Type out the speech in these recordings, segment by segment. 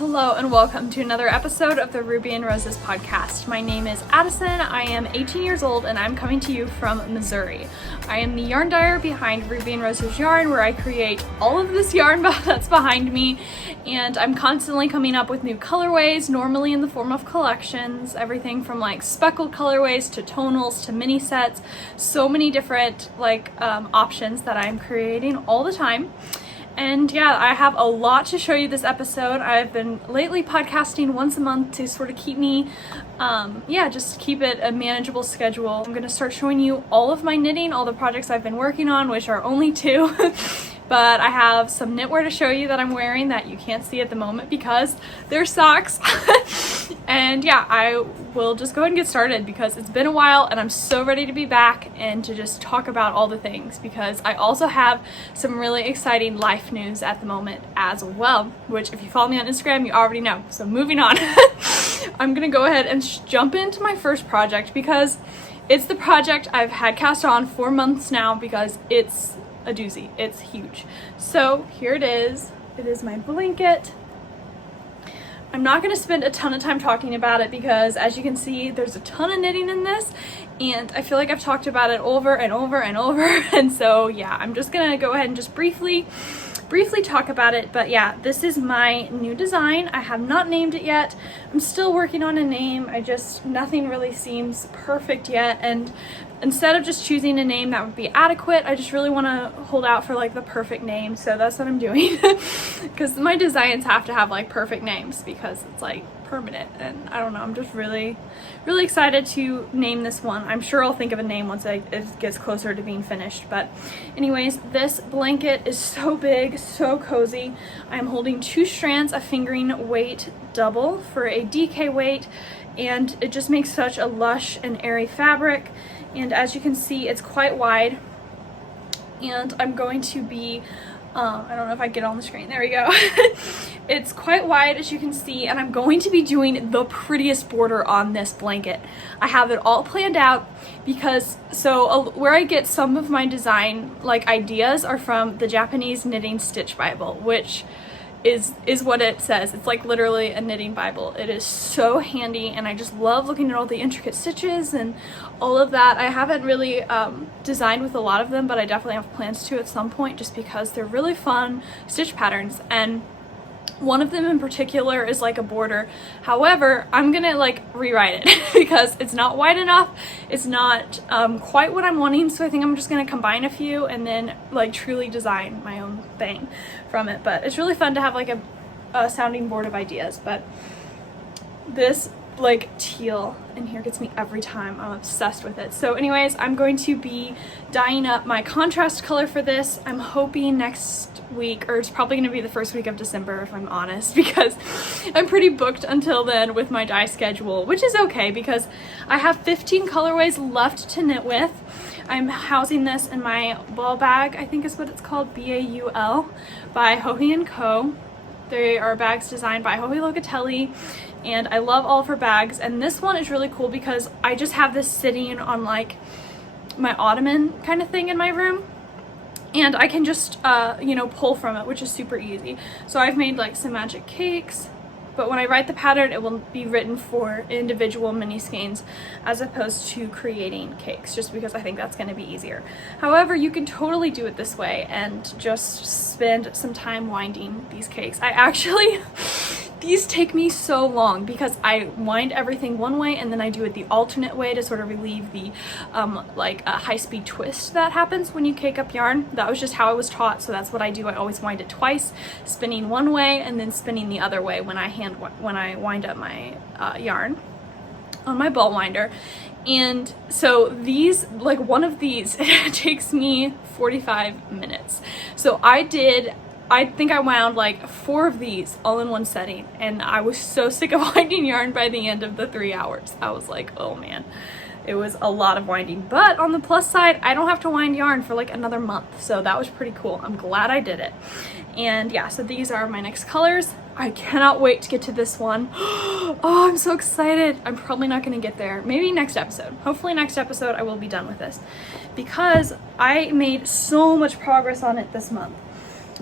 Hello and welcome to another episode of the Ruby and Roses podcast. My name is Addison, I am 18 years old and I'm coming to you from Missouri. I am the yarn dyer behind Ruby and Roses Yarn, where I create all of this yarn that's behind me, and I'm constantly coming up with new colorways, normally in the form of collections, everything from like speckled colorways to tonals to mini sets, so many different options that I'm creating all the time. And yeah, I have a lot to show you this episode. I've been lately podcasting once a month to sort of keep me, just keep it a manageable schedule. I'm going to start showing you all of my knitting, all the projects I've been working on, which are only two. But I have some knitwear to show you that I'm wearing that you can't see at the moment because they're socks. And yeah, I will just go ahead and get started because it's been a while and I'm so ready to be back and to just talk about all the things, because I also have some really exciting life news at the moment as well, which if you follow me on Instagram, you already know. So moving on, I'm gonna go ahead and jump into my first project because it's the project I've had cast on for months now because it's a doozy. It's huge. So here it is. It is my blanket. I'm not going to spend a ton of time talking about it because, as you can see, there's a ton of knitting in this and I feel like I've talked about it over and over and over, and so yeah, I'm just gonna go ahead and just briefly talk about it. But yeah, this is my new design. I have not named it yet. I'm still working on a name. Nothing really seems perfect yet, and instead of just choosing a name that would be adequate, I just really want to hold out for like the perfect name. So that's what I'm doing because my designs have to have like perfect names because it's like permanent, and I don't know, I'm just really excited to name this one. I'm sure I'll think of a name once it gets closer to being finished. But anyways, this blanket is so big, so cozy. I'm holding 2 strands of fingering weight double for a DK weight, and it just makes such a lush and airy fabric. And as you can see, it's quite wide, and I'm going to be I don't know if I get on the screen. There we go. It's quite wide, as you can see, and I'm going to be doing the prettiest border on this blanket. I have it all planned out because where I get some of my design ideas are from the Japanese Knitting Stitch Bible, which is what it says. It's like literally a knitting Bible. It is so handy, and I just love looking at all the intricate stitches and all of that. I haven't really designed with a lot of them, but I definitely have plans to at some point just because they're really fun stitch patterns, and one of them in particular is like a border. However, I'm gonna rewrite it because it's not wide enough. It's not quite what I'm wanting, so I think I'm just gonna combine a few and then truly design my own thing from it. But it's really fun to have a sounding board of ideas. But this teal in here gets me every time. I'm obsessed with it. So anyways, I'm going to be dyeing up my contrast color for this. I'm hoping next week, or it's probably going to be the first week of December if I'm honest, because I'm pretty booked until then with my dye schedule, which is okay because I have 15 colorways left to knit with. I'm housing this in my ball bag, I think is what it's called, BAUL, by Hohi & Co. They are bags designed by Hohi Locatelli, and I love all of her bags. And this one is really cool because I just have this sitting on my ottoman kind of thing in my room, and I can just pull from it, which is super easy. So I've made some magic cakes, but when I write the pattern, it will be written for individual mini skeins as opposed to creating cakes, just because I think that's going to be easier. However, you can totally do it this way and just spend some time winding these cakes. These take me so long because I wind everything one way and then I do it the alternate way to sort of relieve the a high-speed twist that happens when you cake up yarn. That was just how I was taught, so that's what I do. I always wind it twice, spinning one way and then spinning the other way when I wind up my yarn on my ball winder. And so these, one of these, it takes me 45 minutes. So I think I wound 4 of these all in one setting, and I was so sick of winding yarn by the end of the 3 hours. I was like, oh man, it was a lot of winding. But on the plus side, I don't have to wind yarn for another month, so that was pretty cool. I'm glad I did it. And yeah, so these are my next colors. I cannot wait to get to this one. Oh, I'm so excited. I'm probably not going to get there. Maybe next episode. Hopefully next episode I will be done with this because I made so much progress on it this month.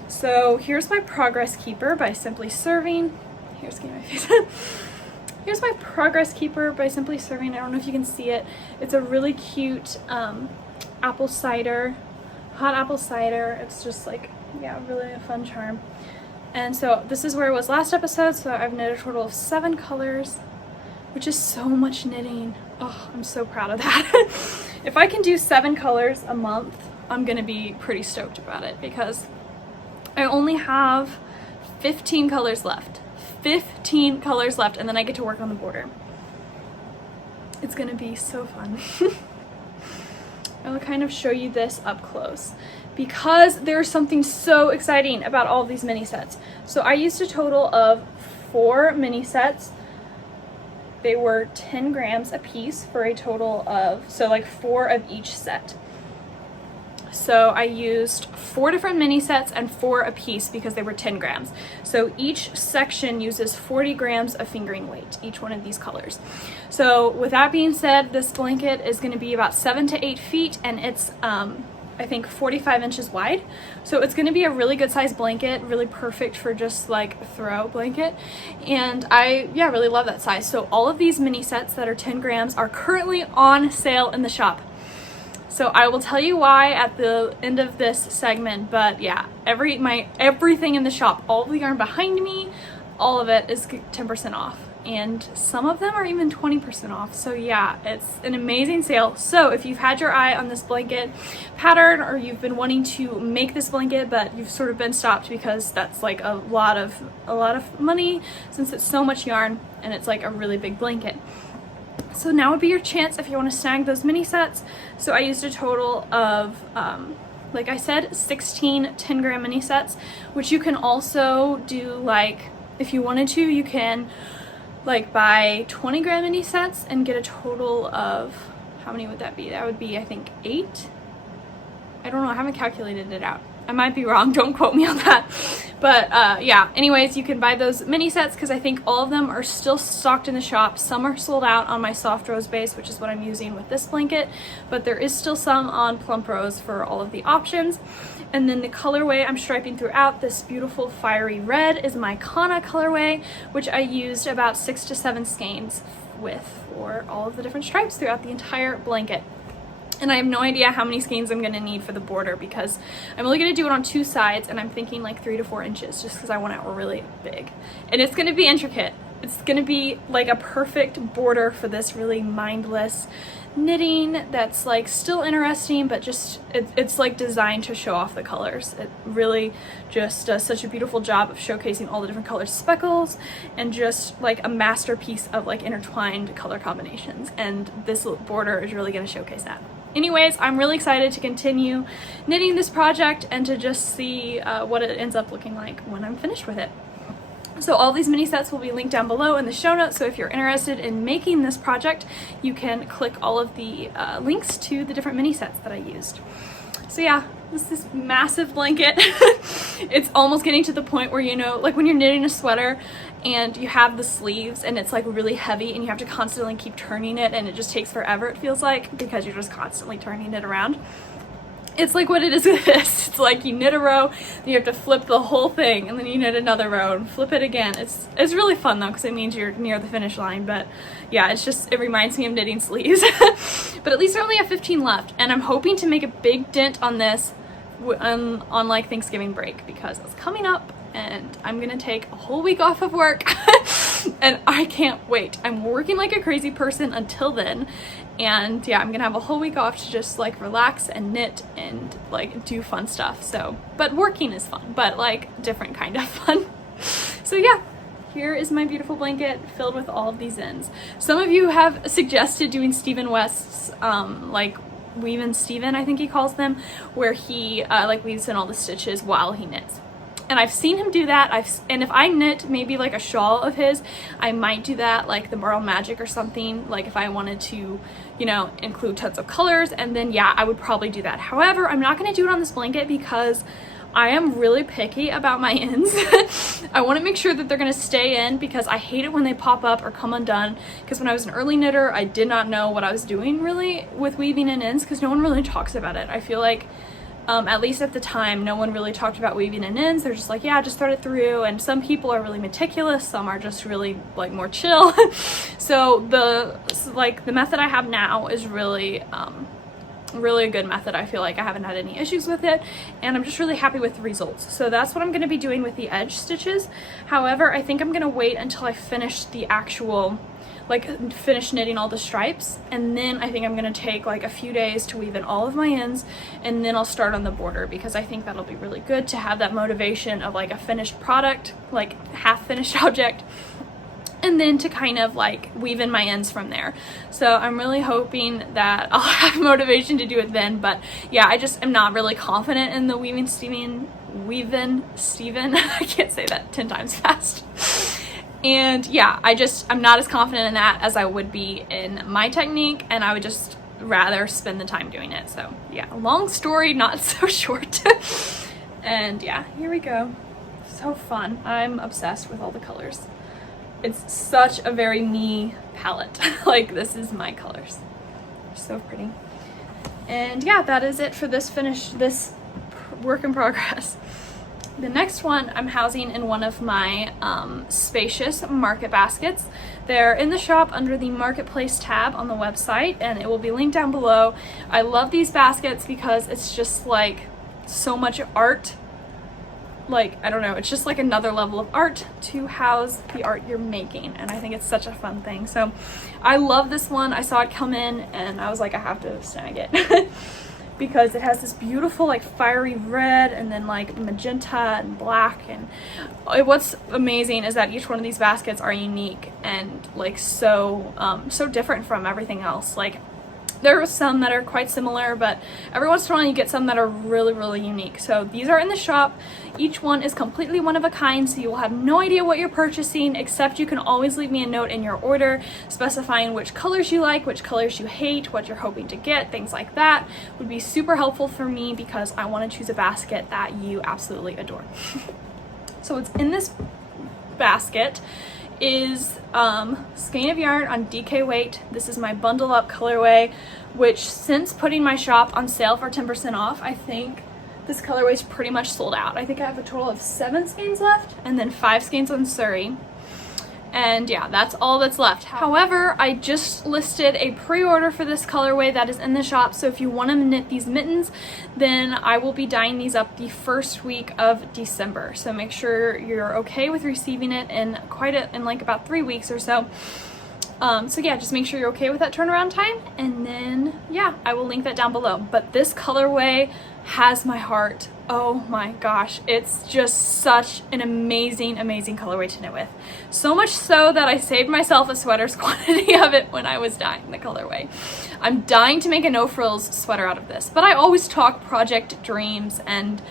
So here's my progress keeper by Simply Serving. here's getting my face. Here's my progress keeper by Simply Serving. I don't know if you can see it. It's a really cute apple cider, hot apple cider. It's just like, yeah, really a fun charm. And so this is where it was last episode. So I've knit a total of 7 colors, which is so much knitting. Oh, I'm so proud of that. If I can do 7 colors a month, I'm gonna be pretty stoked about it because I only have 15 colors left. 15 colors left, and then I get to work on the border. It's gonna be so fun. I will kind of show you this up close because there's something so exciting about all of these mini sets. So I used a total of 4 mini sets. They were 10 grams a piece for a total of, so like 4 of each set. So I used 4 different mini sets and 4 a piece because they were 10 grams. So each section uses 40 grams of fingering weight, each one of these colors. So with that being said, this blanket is going to be about 7 to 8 feet, and it's I think 45 inches wide. So it's going to be a really good size blanket, really perfect for just like a throw blanket. And I really love that size. So all of these mini sets that are 10 grams are currently on sale in the shop. So I will tell you why at the end of this segment, but yeah, everything in the shop, all of the yarn behind me, all of it is 10% off. And some of them are even 20% off. So yeah, it's an amazing sale. So if you've had your eye on this blanket pattern, or you've been wanting to make this blanket, but you've sort of been stopped because that's like a lot of money since it's so much yarn and it's like a really big blanket. So now would be your chance if you want to snag those mini sets. So I used a total of, like I said, 16 10-gram mini sets, which you can also do, like, if you wanted to, you can like buy 20-gram mini sets and get a total of, how many would that be? That would be, I think, 8. I don't know, I haven't calculated it out. I might be wrong, don't quote me on that. But yeah, anyways, you can buy those mini sets because I think all of them are still stocked in the shop. Some are sold out on my soft rose base, which is what I'm using with this blanket, but there is still some on plump rose for all of the options. And then the colorway I'm striping throughout, this beautiful fiery red, is my Kana colorway, which I used about 6 to 7 skeins with for all of the different stripes throughout the entire blanket. And I have no idea how many skeins I'm going to need for the border because I'm only going to do it on 2 sides, and I'm thinking like 3 to 4 inches just because I want it really big. And it's going to be intricate. It's going to be like a perfect border for this really mindless knitting that's like still interesting, but just it's like designed to show off the colors. It really just does such a beautiful job of showcasing all the different color speckles and just like a masterpiece of like intertwined color combinations. And this border is really going to showcase that. Anyways, I'm really excited to continue knitting this project and to just see what it ends up looking like when I'm finished with it. So all these mini sets will be linked down below in the show notes, so if you're interested in making this project, you can click all of the links to the different mini sets that I used. So yeah, this is massive blanket. It's almost getting to the point where, you know, like when you're knitting a sweater and you have the sleeves and it's like really heavy and you have to constantly keep turning it and it just takes forever, it feels like, because you're just constantly turning it around. It's like what it is with this. It's like you knit a row, then you have to flip the whole thing, and then you knit another row and flip it again. It's really fun though, because it means you're near the finish line. But yeah, it reminds me of knitting sleeves. But at least I only have 15 left, and I'm hoping to make a big dent on this on like Thanksgiving break, because it's coming up and I'm gonna take a whole week off of work. And I can't wait. I'm working like a crazy person until then. And yeah, I'm gonna have a whole week off to just like relax and knit and like do fun stuff. So, but working is fun, but like different kind of fun. So yeah, here is my beautiful blanket filled with all of these ends. Some of you have suggested doing Stephen West's like Weave and Steven, I think he calls them, where he like weaves in all the stitches while he knits. And I've seen him do that. And if I knit maybe like a shawl of his, I might do that, like the Merle Magic or something, like if I wanted to, you know, include tons of colors, and then yeah, I would probably do that. However, I'm not going to do it on this blanket because I am really picky about my ends. I want to make sure that they're going to stay in because I hate it when they pop up or come undone, because when I was an early knitter, I did not know what I was doing really with weaving in ends because no one really talks about it. I feel like At least at the time, no one really talked about weaving in ends. They're just like, yeah, just thread it through. And some people are really meticulous, some are just really like more chill. So the method I have now is really really a good method. I feel like I haven't had any issues with it, and I'm just really happy with the results. So that's what I'm going to be doing with the edge stitches. However, I think I'm going to wait until I finish the actual, like, finish knitting all the stripes, and then I think I'm going to take like a few days to weave in all of my ends, and then I'll start on the border, because I think that'll be really good to have that motivation of like a finished product, like half finished object, and then to kind of like weave in my ends from there. So I'm really hoping that I'll have motivation to do it then. But yeah, I just am not really confident in the weaving Steven I can't say that 10 times fast. And yeah, I'm not as confident in that as I would be in my technique, and I would just rather spend the time doing it. So yeah, long story not so short. And yeah, here we go. So fun. I'm obsessed with all the colors. It's such a very me palette. Like, this is my colors. They're so pretty. And yeah, that is it for this work in progress. The next one I'm housing in one of my spacious market baskets. They're in the shop under the Marketplace tab on the website, and it will be linked down below. I love these baskets because it's just like so much art. Like, I don't know, it's just like another level of art to house the art you're making, and I think it's such a fun thing. So I love this one. I saw it come in and I was like, I have to snag it. Because it has this beautiful like fiery red and then like magenta and black, and what's amazing is that each one of these baskets are unique and like so different from everything else. Like, there are some that are quite similar, but every once in a while you get some that are really, really unique. So these are in the shop. Each one is completely one of a kind, so you will have no idea what you're purchasing, except you can always leave me a note in your order specifying which colors you like, which colors you hate, what you're hoping to get, things like that. Would be super helpful for me because I want to choose a basket that you absolutely adore. So what's in this basket is skein of yarn on DK weight. This is my bundle up colorway, which since putting my shop on sale for 10% off, I think this colorway is pretty much sold out. I think I have a total of 7 skeins left, and then 5 skeins on Surrey. And yeah, that's all that's left. However, I just listed a pre-order for this colorway that is in the shop, so if you want to knit these mittens, then I will be dyeing these up the first week of December. So make sure you're okay with receiving it in like about 3 weeks or so. So yeah, just make sure you're okay with that turnaround time, and then yeah, I will link that down below. But this colorway has my heart. Oh my gosh, it's just such an amazing colorway to knit with. So much so that I saved myself a sweater's quantity of it when I was dyeing the colorway. I'm dying to make a no-frills sweater out of this, but I always talk project dreams, and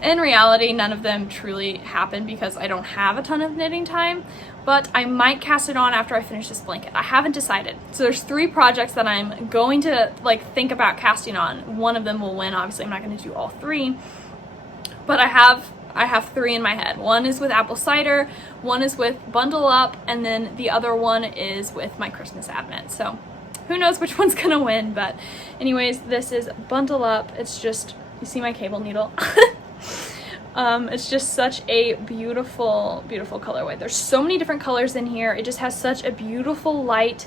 in reality none of them truly happen because I don't have a ton of knitting time. But I might cast it on after I finish this blanket. I haven't decided. So there's 3 projects that I'm going to like think about casting on. One of them will win. Obviously I'm not going to do all 3, but I have 3 in my head. One is with apple cider, one is with bundle up, and then the other one is with my Christmas advent. So who knows which one's gonna win, but anyways, this is bundle up. It's just, you see my cable needle? It's just such a beautiful colorway. There's so many different colors in here. It just has such a beautiful light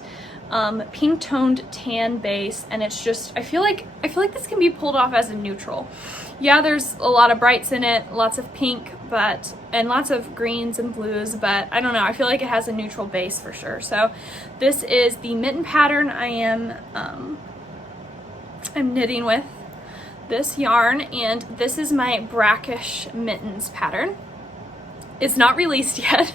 pink toned tan base, and it's just, I feel like this can be pulled off as a neutral. Yeah, there's a lot of brights in it, lots of pink, and lots of greens and blues, but I don't know, I feel like it has a neutral base for sure. So this is the Mitten Pattern I'm knitting with this yarn, and this is my Brackish Mittens pattern. It's not released yet,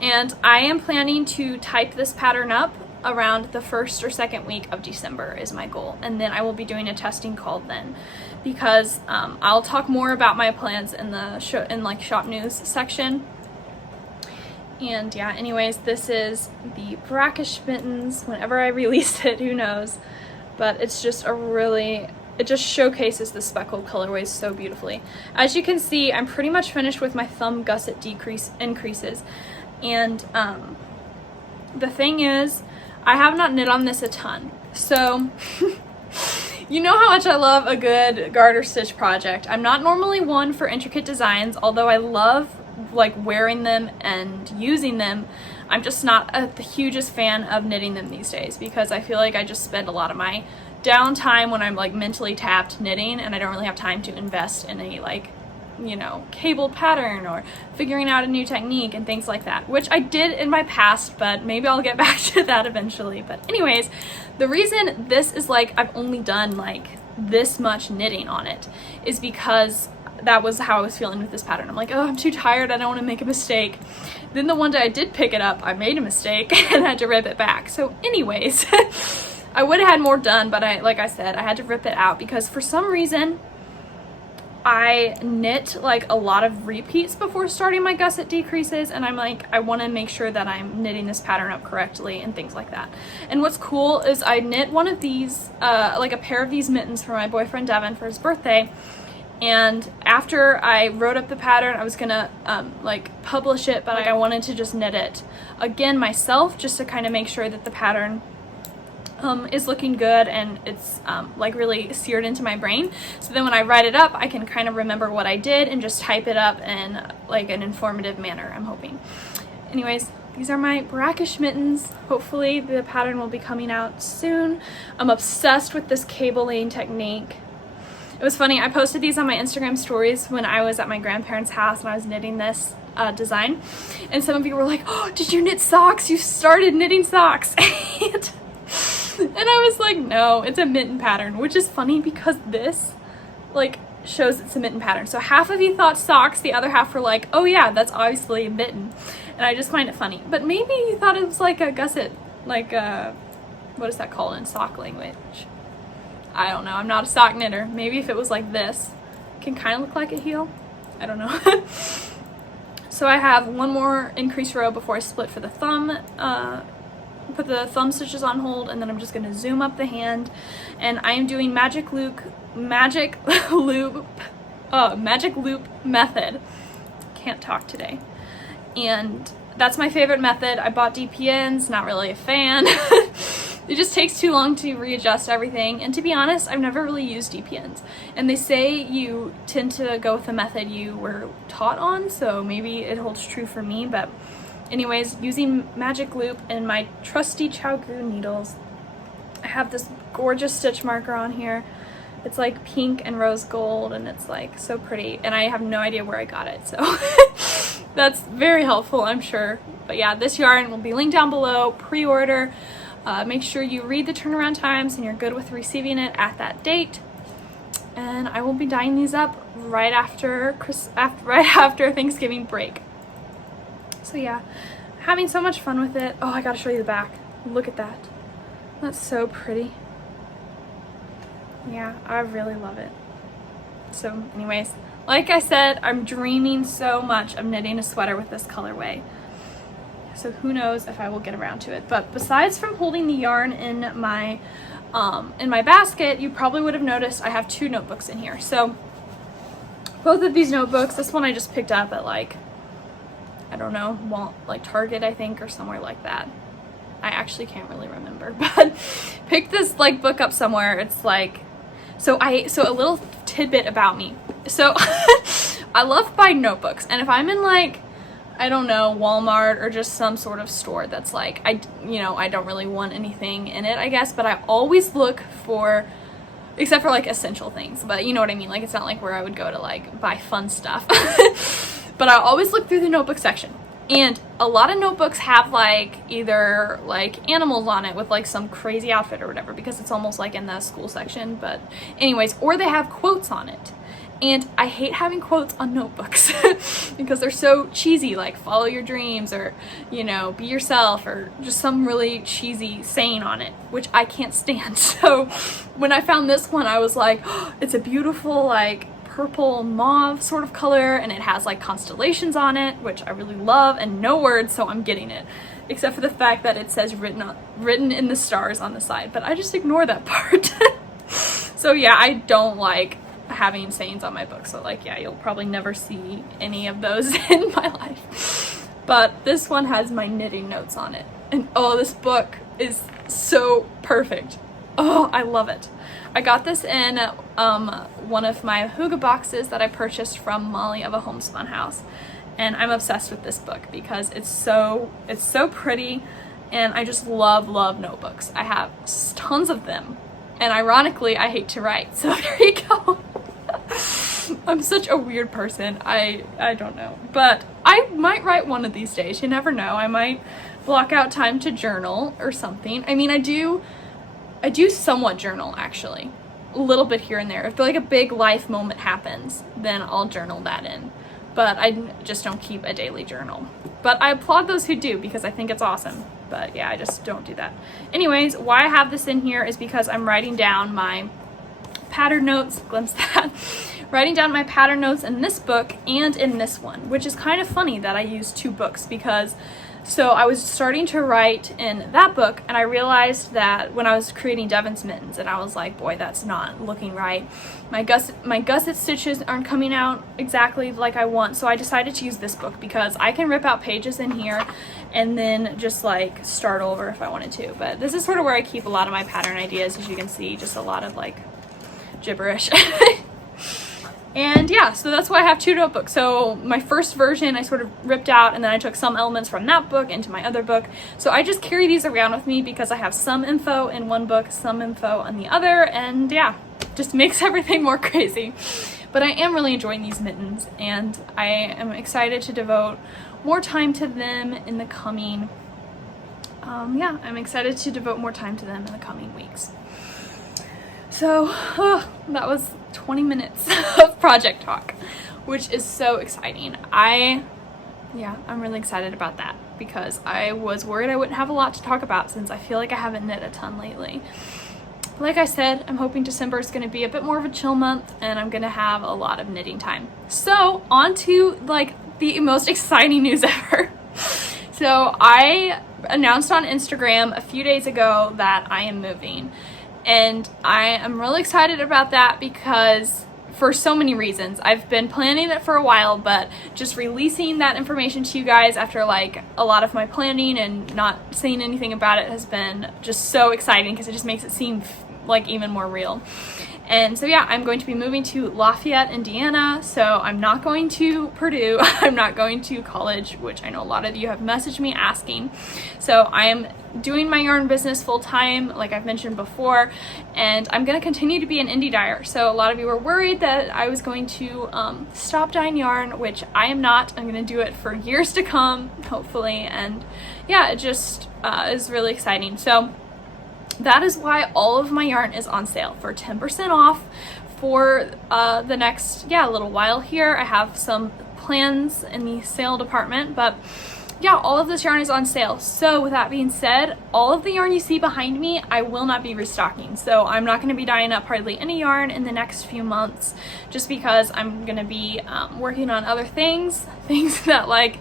and I am planning to type this pattern up around the 1st or 2nd week of December is my goal, and then I will be doing a testing call then, because I'll talk more about my plans in the shop news section. And yeah, anyways, this is the Brackish Mittens. Whenever I release it, who knows, but it's just it just showcases the speckled colorways so beautifully. As you can see, I'm pretty much finished with my thumb gusset increases, and the thing is, I have not knit on this a ton, so You know how much I love a good garter stitch project. I'm not normally one for intricate designs, although I love like wearing them and using them. I'm just not the hugest fan of knitting them these days because I feel like I just spend a lot of my downtime when I'm like mentally tapped knitting, and I don't really have time to invest in a like, you know, cable pattern or figuring out a new technique and things like that, which I did in my past, but maybe I'll get back to that eventually. But anyways, the reason this is like I've only done like this much knitting on it is because that was how I was feeling with this pattern. I'm like, oh, I'm too tired, I don't want to make a mistake. Then the one day I did pick it up, I made a mistake and had to rip it back. So anyways, I would have had more done, but like I said, I had to rip it out because for some reason I knit like a lot of repeats before starting my gusset decreases, and I'm like, I want to make sure that I'm knitting this pattern up correctly and things like that. And what's cool is I knit one of these, like a pair of these mittens for my boyfriend Devin for his birthday. And after I wrote up the pattern, I was gonna like publish it, but I wanted to just knit it again myself just to kind of make sure that the pattern is looking good and it's like really seared into my brain. So then when I write it up, I can kind of remember what I did and just type it up in like an informative manner, I'm hoping. Anyways, these are my Brackish mittens. Hopefully the pattern will be coming out soon. I'm obsessed with this cabling technique. It was funny, I posted these on my Instagram stories when I was at my grandparents' house and I was knitting this design. And some of you were like, oh, did you knit socks? You started knitting socks. And I was like, no, it's a mitten pattern, which is funny because this like shows it's a mitten pattern. So half of you thought socks, the other half were like, oh yeah, that's obviously a mitten. And I just find it funny. But maybe you thought it was like a gusset, like what is that called in sock language? I don't know, I'm not a sock knitter. Maybe if it was like this, it can kind of look like a heel. I don't know. So I have one more increased row before I split for the thumb, put the thumb stitches on hold, and then I'm just going to zoom up the hand. And I am doing magic loop method. Can't talk today. And that's my favorite method. I bought DPNs, not really a fan. It just takes too long to readjust everything, and to be honest, I've never really used DPNs. And they say you tend to go with the method you were taught on, so maybe it holds true for me. But anyways, using magic loop and my trusty Chowgoo needles, I have this gorgeous stitch marker on here. It's like pink and rose gold, and it's like so pretty, and I have no idea where I got it, so that's very helpful, I'm sure. But yeah, this yarn will be linked down below, pre-order. Make sure you read the turnaround times and you're good with receiving it at that date. And I will be dyeing these up right after Thanksgiving break. So yeah, having so much fun with it. Oh, I gotta show you the back. Look at that. That's so pretty. Yeah, I really love it. So anyways, like I said, I'm dreaming so much of knitting a sweater with this colorway. So who knows if I will get around to it. But besides from holding the yarn in my basket, you probably would have noticed I have two notebooks in here. So both of these notebooks, this one I just picked up at like, I don't know, like Target, I think, or somewhere like that. I actually can't really remember, but picked this like book up somewhere. It's like, so a little tidbit about me. So I love buying notebooks, and if I'm in like, I don't know, Walmart or just some sort of store that's like, I don't really want anything in it, I guess, but I always look for, except for like essential things, but you know what I mean, like it's not like where I would go to like buy fun stuff. But I always look through the notebook section, and a lot of notebooks have like either like animals on it with like some crazy outfit or whatever, because it's almost like in the school section, but anyways, or they have quotes on it. And I hate having quotes on notebooks because they're so cheesy, like follow your dreams, or, you know, be yourself, or just some really cheesy saying on it, which I can't stand. So when I found this one, I was like, oh, it's a beautiful like purple mauve sort of color, and it has like constellations on it, which I really love, and no words, so I'm getting it, except for the fact that it says written in the stars on the side, but I just ignore that part. So yeah, I don't like having sayings on my book, so like yeah, you'll probably never see any of those in my life. But this one has my knitting notes on it, and oh, this book is so perfect. Oh, I love it. I got this in one of my Hygge boxes that I purchased from Molly of A Homespun House, and I'm obsessed with this book because it's so pretty, and I just love notebooks. I have tons of them, and ironically I hate to write, so there you go. I'm such a weird person. I don't know, but I might write one of these days. You never know. I might block out time to journal or something. I mean, I do somewhat journal, actually, a little bit here and there. If like a big life moment happens, then I'll journal that in, but I just don't keep a daily journal. But I applaud those who do because I think it's awesome. But yeah, I just don't do that. Anyways, why I have this in here is because I'm writing down my pattern notes, glimpse that, writing down my pattern notes in this book and in this one, which is kind of funny that I use two books because, so I was starting to write in that book and I realized that when I was creating Devon's mittens, and I was like, boy, that's not looking right. My gusset stitches aren't coming out exactly like I want, so I decided to use this book because I can rip out pages in here and then just like start over if I wanted to. But this is sort of where I keep a lot of my pattern ideas, as you can see, just a lot of like gibberish. And yeah, so that's why I have two notebooks. So my first version I sort of ripped out, and then I took some elements from that book into my other book. So I just carry these around with me because I have some info in one book, some info in the other, and yeah, just makes everything more crazy. But I am really enjoying these mittens, and I am excited to devote more time to them in the coming, I'm excited to devote more time to them in the coming weeks. So that was 20 minutes of project talk, which is so exciting. I'm really excited about that because I was worried I wouldn't have a lot to talk about since I feel like I haven't knit a ton lately. Like I said, I'm hoping December is going to be a bit more of a chill month and I'm going to have a lot of knitting time. So on to like the most exciting news ever. So I announced on Instagram a few days ago that I am moving. And I am really excited about that because for so many reasons. I've been planning it for a while, but just releasing that information to you guys after like a lot of my planning and not saying anything about it has been just so exciting because it just makes it seem like even more real. And so yeah, I'm going to be moving to Lafayette, Indiana, so I'm not going to Purdue, I'm not going to college, which I know a lot of you have messaged me asking. So I am doing my yarn business full-time, like I've mentioned before, and I'm going to continue to be an indie dyer. So a lot of you were worried that I was going to stop dyeing yarn, which I am not. I'm going to do it for years to come, hopefully, and yeah, it just is really exciting. So that is why all of my yarn is on sale for 10% off for the next, little while here. I have some plans in the sale department, but yeah, all of this yarn is on sale. So with that being said, all of the yarn you see behind me, I will not be restocking. So I'm not going to be dyeing up hardly any yarn in the next few months just because I'm going to be working on other things that like,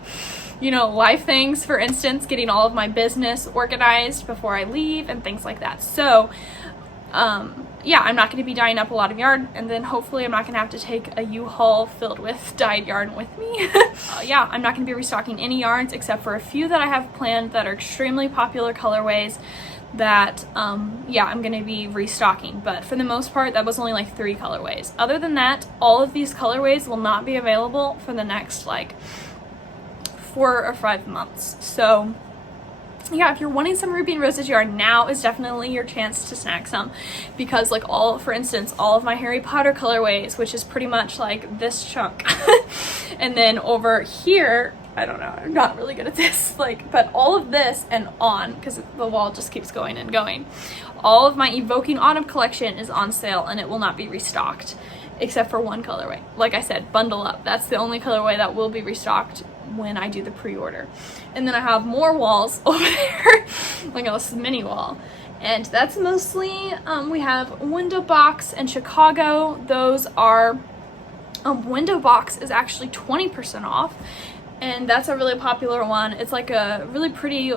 life things, for instance, getting all of my business organized before I leave and things like that. So, I'm not going to be dyeing up a lot of yarn, and then hopefully I'm not going to have to take a U-Haul filled with dyed yarn with me. I'm not going to be restocking any yarns except for a few that I have planned that are extremely popular colorways that, I'm going to be restocking. But for the most part, that was only like 3 colorways. Other than that, all of these colorways will not be available for the next, 4 or 5 months. So yeah, if you're wanting some Ruby and Roses yarn, now is definitely your chance to snag some, because for instance, all of my Harry Potter colorways, which is pretty much like this chunk, and then over here, I don't know, I'm not really good at this, but all of this and on, because the wall just keeps going and going, all of my Evoking Autumn collection is on sale and it will not be restocked except for one colorway. Like I said, bundle up. That's the only colorway that will be restocked when I do the pre-order. And then I have more walls over there, like a mini wall. And that's mostly, we have Window Box and Chicago. Those are, Window Box is actually 20% off. And that's a really popular one. It's like a really pretty,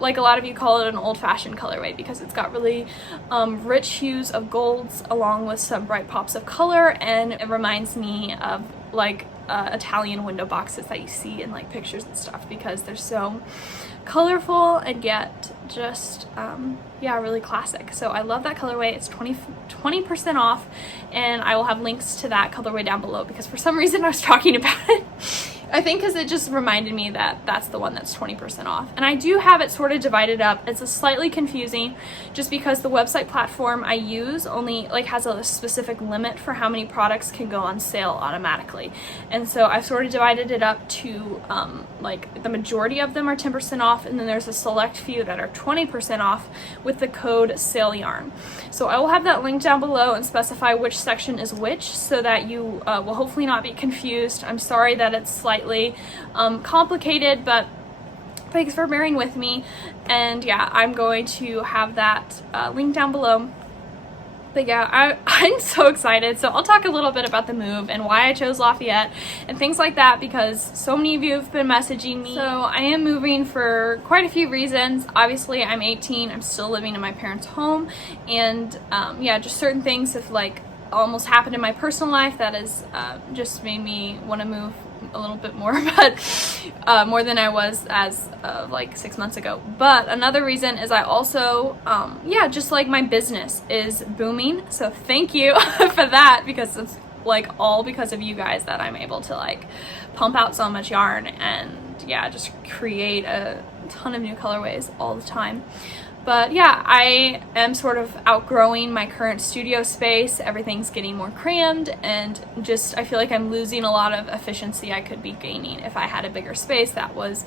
like a lot of you call it, an old-fashioned colorway because it's got really rich hues of golds along with some bright pops of color, and it reminds me of Italian window boxes that you see in pictures and stuff because they're so colorful and yet just yeah, really classic. So I love that colorway. It's 20% off, and I will have links to that colorway down below because for some reason I was talking about it. I think because it just reminded me that that's the one that's 20% off. And I do have it sort of divided up. It's a slightly confusing just because the website platform I use only like has a specific limit for how many products can go on sale automatically. And so I've sort of divided it up to like the majority of them are 10% off, and then there's a select few that are 20% off with the code SALEYARN. So I will have that link down below and specify which section is which so that you will hopefully not be confused. I'm sorry that it's slightly complicated, but thanks for bearing with me. And yeah, I'm going to have that link down below. But yeah, I'm so excited. So I'll talk a little bit about the move and why I chose Lafayette and things like that because so many of you have been messaging me. So I am moving for quite a few reasons. Obviously, I'm 18. I'm still living in my parents' home. And yeah, just certain things have like almost happened in my personal life that has just made me want to move a little bit more, but more than I was as of like 6 months ago. But another reason is I also yeah, just like my business is booming, so thank you for that, because it's like all because of you guys that I'm able to like pump out so much yarn and yeah, just create a ton of new colorways all the time. But yeah, I am sort of outgrowing my current studio space. Everything's getting more crammed, and just I feel like I'm losing a lot of efficiency I could be gaining if I had a bigger space that was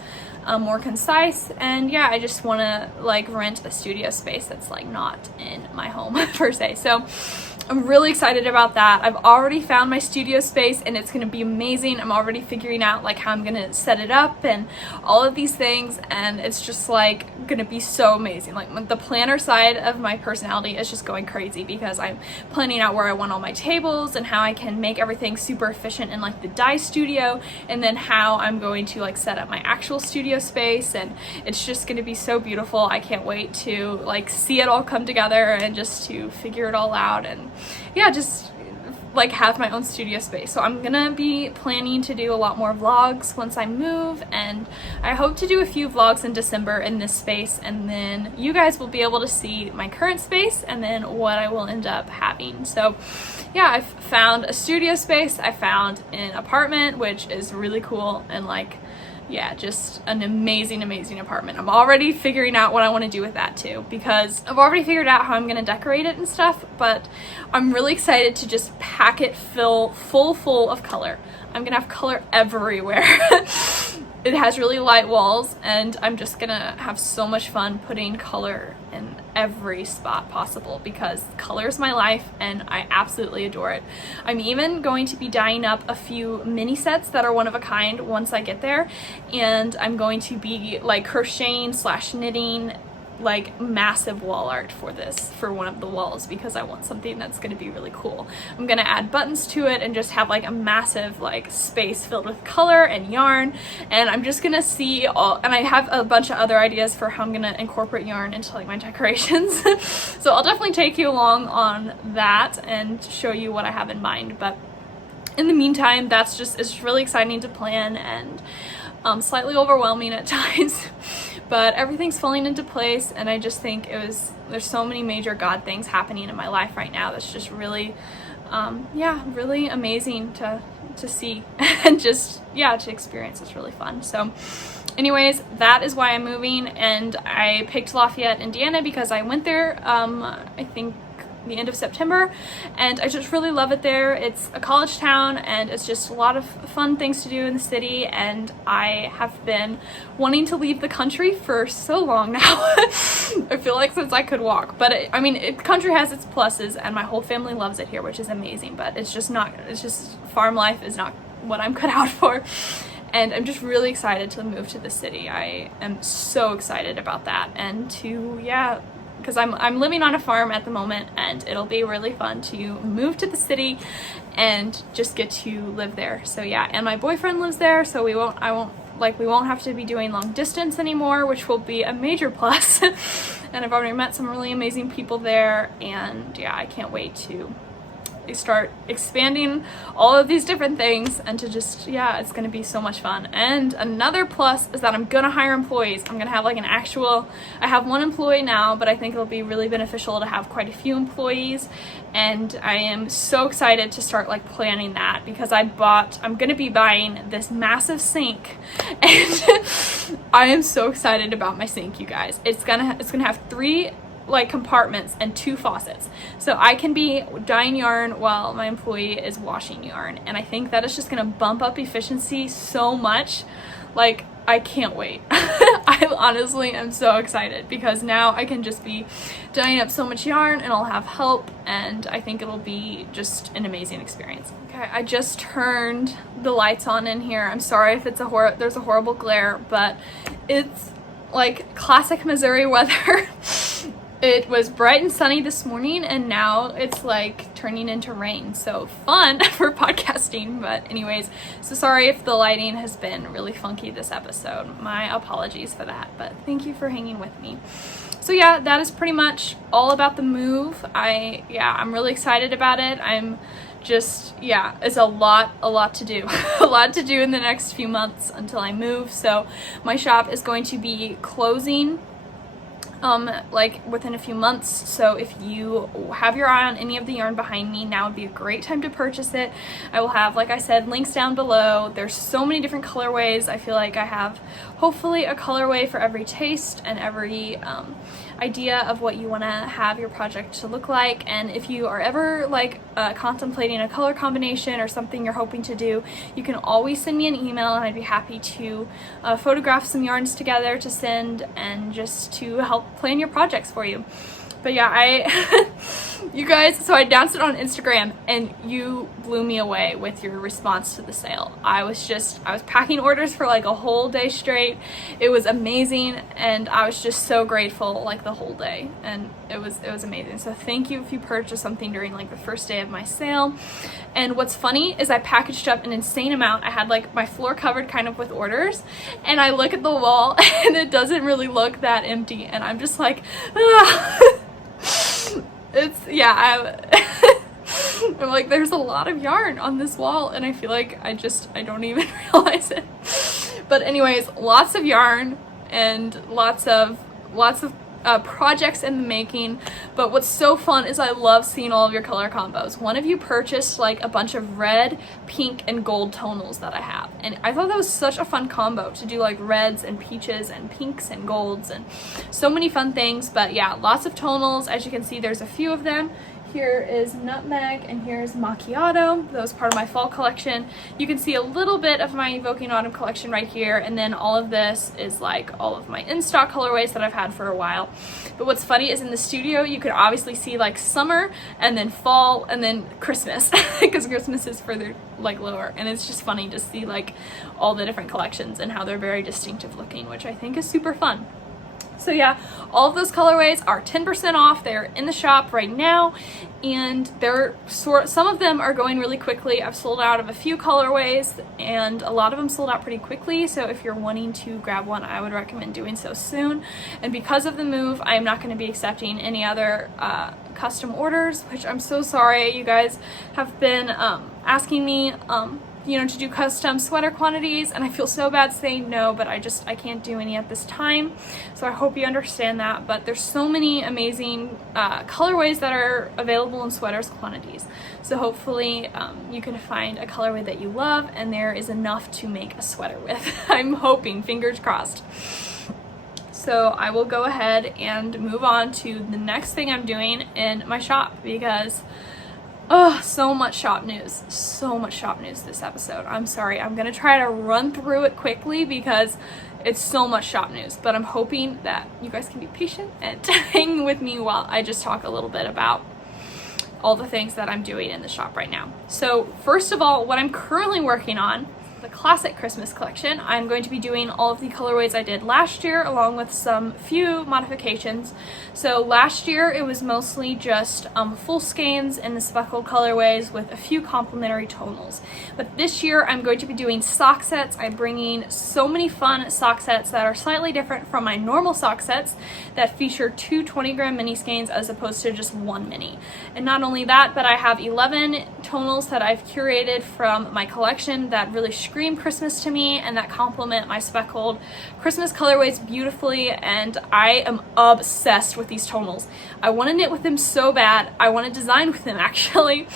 more concise. And yeah, I just want to like rent a studio space that's like not in my home per se. So I'm really excited about that. I've already found my studio space and it's going to be amazing. I'm already figuring out like how I'm going to set it up and all of these things, and it's just like going to be so amazing. Like the planner side of my personality is just going crazy because I'm planning out where I want all my tables and how I can make everything super efficient in like the dye studio, and then how I'm going to like set up my actual studio space, and it's just going to be so beautiful. I can't wait to like see it all come together and just to figure it all out and yeah, just like have my own studio space. So I'm gonna be planning to do a lot more vlogs once I move, and I hope to do a few vlogs in December in this space, and then you guys will be able to see my current space and then what I will end up having. So yeah, I've found a studio space, I found an apartment, which is really cool, and like yeah, just an amazing apartment. I'm already figuring out what I want to do with that too, because I've already figured out how I'm going to decorate it and stuff, but I'm really excited to just pack it full of color. I'm going to have color everywhere. It has really light walls, and I'm just going to have so much fun putting color in every spot possible because color is my life and I absolutely adore it. I'm even going to be dyeing up a few mini sets that are one of a kind once I get there, and I'm going to be like crocheting / knitting like massive wall art for this, for one of the walls, because I want something that's going to be really cool. I'm going to add buttons to it and just have like a massive like space filled with color and yarn, and I'm just going to see all, and I have a bunch of other ideas for how I'm going to incorporate yarn into like my decorations. So I'll definitely take you along on that and show you what I have in mind, but in the meantime, it's really exciting to plan and slightly overwhelming at times. But everything's falling into place, and I just think there's so many major God things happening in my life right now that's just really, yeah, really amazing to see and just, yeah, to experience. It's really fun. So anyways, that is why I'm moving, and I picked Lafayette, Indiana because I went there, I think the end of September, and I just really love it there. It's a college town and it's just a lot of fun things to do in the city, and I have been wanting to leave the country for so long now. I feel like since I could walk, but I mean, the country has its pluses and my whole family loves it here, which is amazing, but it's just farm life is not what I'm cut out for. And I'm just really excited to move to the city. I am so excited about that, and to, yeah, because I'm living on a farm at the moment, and it'll be really fun to move to the city and just get to live there. So yeah, and my boyfriend lives there, so we won't have to be doing long distance anymore, which will be a major plus. And I've already met some really amazing people there, and yeah, I can't wait to start expanding all of these different things and to just, yeah, it's gonna be so much fun. And another plus is that I'm gonna hire employees. I'm gonna have like I have one employee now, but I think it'll be really beneficial to have quite a few employees. And I am so excited to start like planning that, because I'm gonna be buying this massive sink, and I am so excited about my sink, you guys. It's gonna have 3 like compartments and 2 faucets, so I can be dyeing yarn while my employee is washing yarn, and I think that is just gonna bump up efficiency so much. Like, I can't wait. I honestly am so excited, because now I can just be dyeing up so much yarn and I'll have help, and I think it'll be just an amazing experience. Okay, I just turned the lights on in here. I'm sorry if it's there's a horrible glare, but it's like classic Missouri weather. It was bright and sunny this morning, and now it's like turning into rain. So fun for podcasting. But anyways, so sorry if the lighting has been really funky this episode. My apologies for that, but thank you for hanging with me. So yeah, that is pretty much all about the move. I'm really excited about it. I'm just, yeah, it's a lot to do. A lot to do in the next few months until I move. So my shop is going to be closing like within a few months, so if you have your eye on any of the yarn behind me, now would be a great time to purchase it. I will have, like I said, links down below. There's so many different colorways. I feel like I have hopefully a colorway for every taste and every idea of what you want to have your project to look like. And if you are ever like contemplating a color combination or something you're hoping to do, you can always send me an email, and I'd be happy to photograph some yarns together to send, and just to help plan your projects for you. But yeah, you guys, so I announced it on Instagram, and you blew me away with your response to the sale. I was packing orders for like a whole day straight. It was amazing, and I was just so grateful like the whole day, and it was amazing. So thank you if you purchased something during like the first day of my sale. And what's funny is I packaged up an insane amount. I had like my floor covered kind of with orders, and I look at the wall and it doesn't really look that empty, and I'm just like, ah. I'm like, there's a lot of yarn on this wall, and I feel like I don't even realize it. But anyways, lots of yarn and lots of projects in the making. But what's so fun is I love seeing all of your color combos. One of you purchased like a bunch of red, pink, and gold tonals that I have, and I thought that was such a fun combo to do, like reds and peaches and pinks and golds and so many fun things. But yeah, lots of tonals. As you can see, there's a few of them. Here is Nutmeg, and here's Macchiato. That was part of my fall collection. You can see a little bit of my Evoking Autumn collection right here, and then all of this is like all of my in-stock colorways that I've had for a while. But what's funny is in the studio, you can obviously see like summer, and then fall, and then Christmas, because Christmas is further like lower, and it's just funny to see like all the different collections and how they're very distinctive looking, which I think is super fun. So yeah, all of those colorways are 10% off. They're in the shop right now, and some of them are going really quickly. I've sold out of a few colorways, and a lot of them sold out pretty quickly. So if you're wanting to grab one, I would recommend doing so soon. And because of the move, I'm not going to be accepting any other custom orders, which I'm so sorry. You guys have been asking me to do custom sweater quantities, and I feel so bad saying no, but I can't do any at this time. So I hope you understand that. But there's so many amazing colorways that are available in sweaters quantities. So hopefully you can find a colorway that you love, and there is enough to make a sweater with. I'm hoping, fingers crossed. So I will go ahead and move on to the next thing I'm doing in my shop, because oh, so much shop news this episode. I'm sorry, I'm gonna try to run through it quickly because it's so much shop news, but I'm hoping that you guys can be patient and hang with me while I just talk a little bit about all the things that I'm doing in the shop right now. So first of all, what I'm currently working on the classic Christmas collection. I'm going to be doing all of the colorways I did last year along with some few modifications. So last year it was mostly just full skeins in the speckled colorways with a few complementary tonals. But this year I'm going to be doing sock sets. I'm bringing so many fun sock sets that are slightly different from my normal sock sets that feature two 20-gram mini skeins as opposed to just one mini. And not only that, but I have 11 tonals that I've curated from my collection that really scream Christmas to me and that complement my speckled Christmas colorways beautifully, and I am obsessed with these tonals. I want to knit with them so bad. I want to design with them actually,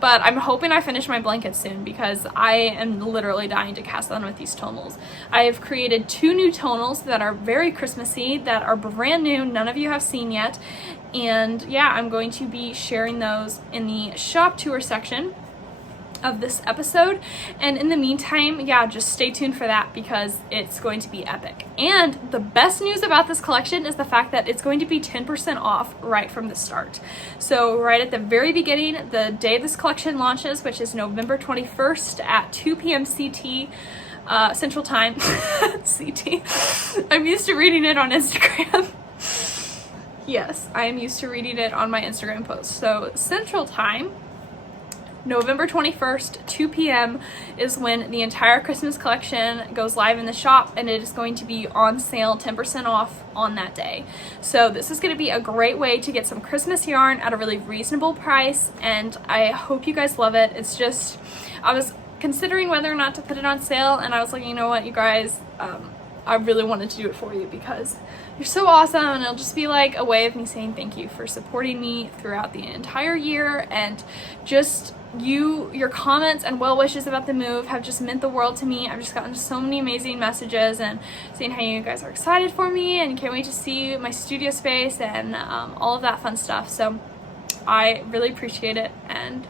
but I'm hoping I finish my blanket soon because I am literally dying to cast on with these tonals. I have created 2 new tonals that are very Christmassy, that are brand new, none of you have seen yet, and yeah, I'm going to be sharing those in the shop tour section of this episode. And in the meantime, yeah, just stay tuned for that because it's going to be epic. And the best news about this collection is the fact that it's going to be 10% off right from the start. So right at the very beginning, the day this collection launches, which is November 21st at 2 p.m. CT, Central Time. CT. I'm used to reading it on Instagram. Yes, I am used to reading it on my Instagram posts. So Central Time, November 21st, 2 p.m. is when the entire Christmas collection goes live in the shop, and it is going to be on sale 10% off on that day. So this is going to be a great way to get some Christmas yarn at a really reasonable price, and I hope you guys love it. It's just, I was considering whether or not to put it on sale, and I was like, you know what, you guys, I really wanted to do it for you because you're so awesome, and it'll just be like a way of me saying thank you for supporting me throughout the entire year, and just your comments and well wishes about the move have just meant the world to me. I've just gotten so many amazing messages and saying how you guys are excited for me and can't wait to see my studio space and all of that fun stuff. So I really appreciate it, and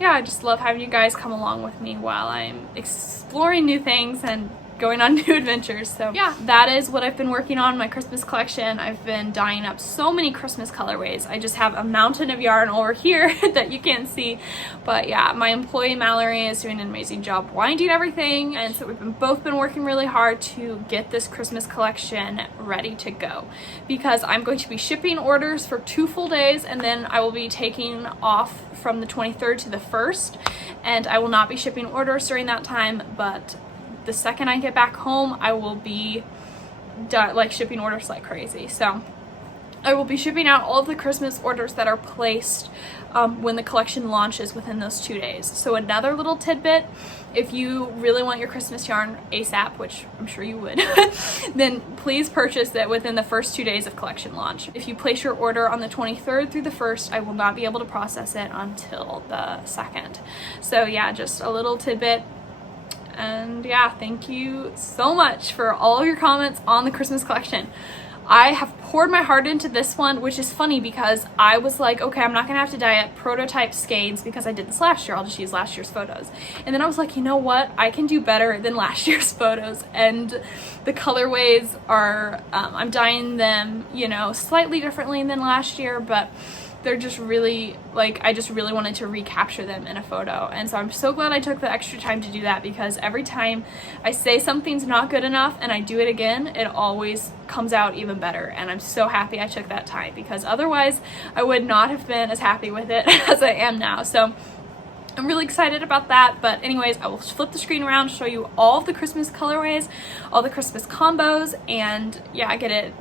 yeah, I just love having you guys come along with me while I'm exploring new things and going on new adventures. So yeah, that is what I've been working on, my Christmas collection. I've been dyeing up so many Christmas colorways. I just have a mountain of yarn over here that you can't see, but yeah, my employee Mallory is doing an amazing job winding everything, and so we've both been working really hard to get this Christmas collection ready to go because I'm going to be shipping orders for 2 full days, and then I will be taking off from the 23rd to the 1st, and I will not be shipping orders during that time, but the second I get back home, I will be shipping orders like crazy. So I will be shipping out all of the Christmas orders that are placed when the collection launches within those 2 days. So another little tidbit, if you really want your Christmas yarn ASAP, which I'm sure you would, then please purchase it within the first 2 days of collection launch. If you place your order on the 23rd through the 1st, I will not be able to process it until the 2nd. So yeah, just a little tidbit. And yeah, thank you so much for all of your comments on the Christmas collection. I have poured my heart into this one, which is funny because I was like, okay, I'm not gonna have to dye up prototype skeins because I did this last year. I'll just use last year's photos. And then I was like, you know what? I can do better than last year's photos. And the colorways are, I'm dyeing them, you know, slightly differently than last year, but they're just really, like, I just really wanted to recapture them in a photo. And so I'm so glad I took the extra time to do that, because every time I say something's not good enough and I do it again, it always comes out even better. And I'm so happy I took that time, because otherwise I would not have been as happy with it as I am now. So I'm really excited about that. But anyways, I will flip the screen around, show you all of the Christmas colorways, all the Christmas combos, and yeah,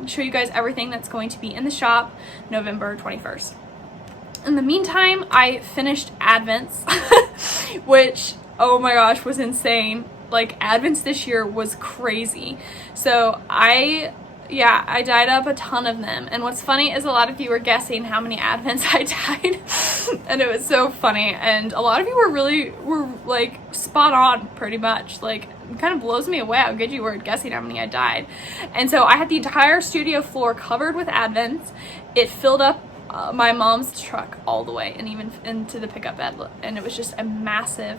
show you guys everything that's going to be in the shop November 21st. In the meantime, I finished Advents, which, oh my gosh, was insane. Like, Advents this year was crazy. So I dyed up a ton of them. And what's funny is a lot of you were guessing how many Advents I dyed. And it was so funny. And a lot of you were like spot on pretty much. Like, it kind of blows me away how good you were at guessing how many I dyed. And so I had the entire studio floor covered with Advents. It filled up my mom's truck all the way and even into the pickup bed, and it was just a massive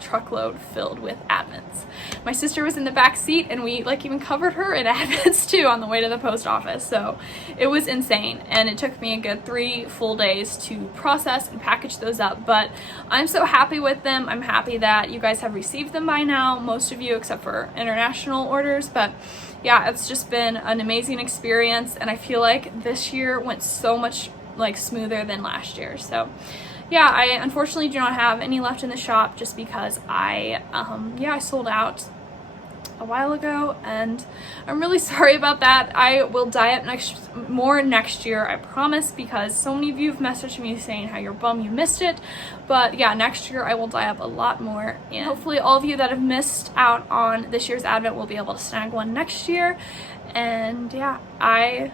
truckload filled with advents. My sister was in the back seat, and we like even covered her in advents too on the way to the post office. So it was insane, and it took me a good 3 full days to process and package those up, but I'm so happy with them. I'm happy that you guys have received them by now, most of you, except for international orders. But yeah, it's just been an amazing experience, and I feel like this year went so much like smoother than last year. So yeah, I unfortunately do not have any left in the shop, just because I sold out a while ago, and I'm really sorry about that. I will dye up more next year, I promise, because so many of you have messaged me saying how you're bummed you missed it. But yeah, next year I will dye up a lot more, and hopefully all of you that have missed out on this year's advent will be able to snag one next year. And yeah, I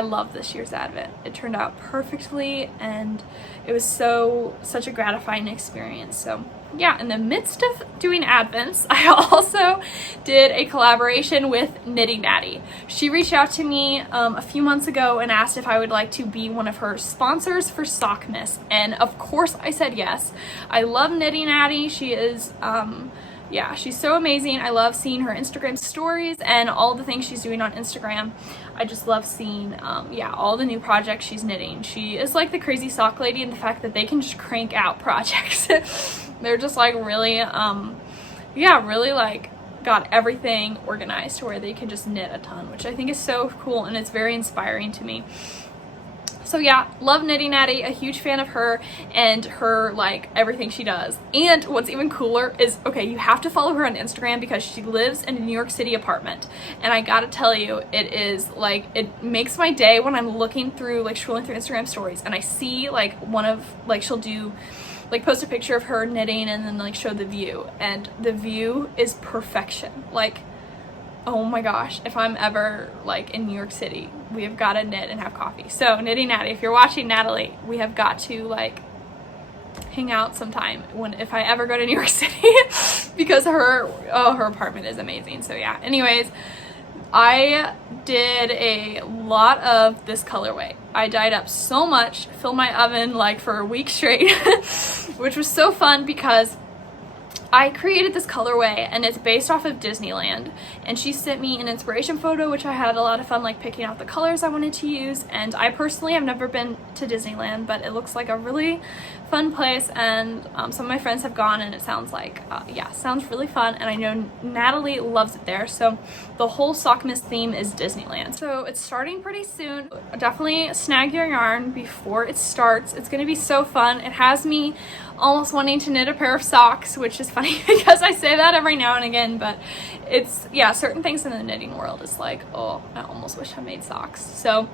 love this year's advent. It turned out perfectly, and it was such a gratifying experience. So yeah, in the midst of doing advents, I also did a collaboration with Knitting Natty. She reached out to me a few months ago and asked if I would like to be one of her sponsors for Sockmas, and of course I said yes. I love Knitting Natty. She is yeah, she's so amazing. I love seeing her Instagram stories and all the things she's doing on Instagram. I just love seeing, yeah, all the new projects she's knitting. She is like the crazy sock lady in the fact that they can just crank out projects. They're just like really, yeah, really like got everything organized to where they can just knit a ton, which I think is so cool, and it's very inspiring to me. So yeah, love Knitting Natty, a huge fan of her and her, like, everything she does. And what's even cooler is, okay, you have to follow her on Instagram because she lives in a New York City apartment. And I gotta tell you, it is, like, it makes my day when I'm looking through, like, scrolling through Instagram stories and I see, like, one of, like, she'll do, like, post a picture of her knitting and then, like, show the view. And the view is perfection. Like, oh my gosh, if I'm ever like in New York City, we have got to knit and have coffee. So Knitting Natty, if you're watching, Natalie, we have got to like hang out sometime if I ever go to New York City because her apartment is amazing. So yeah, anyways, I did a lot of this colorway. I dyed up so much, filled my oven like for a week straight, which was so fun because I created this colorway and it's based off of Disneyland, and she sent me an inspiration photo, which I had a lot of fun like picking out the colors I wanted to use. And I personally have never been to Disneyland, but it looks like a really fun place, and some of my friends have gone and it sounds like yeah, sounds really fun, and I know Natalie loves it there. So the whole Sockmas theme is Disneyland. So it's starting pretty soon. Definitely snag your yarn before it starts. It's gonna be so fun. It has me almost wanting to knit a pair of socks, which is funny because I say that every now and again, but it's, yeah, certain things in the knitting world is like, oh, I almost wish I made socks. So,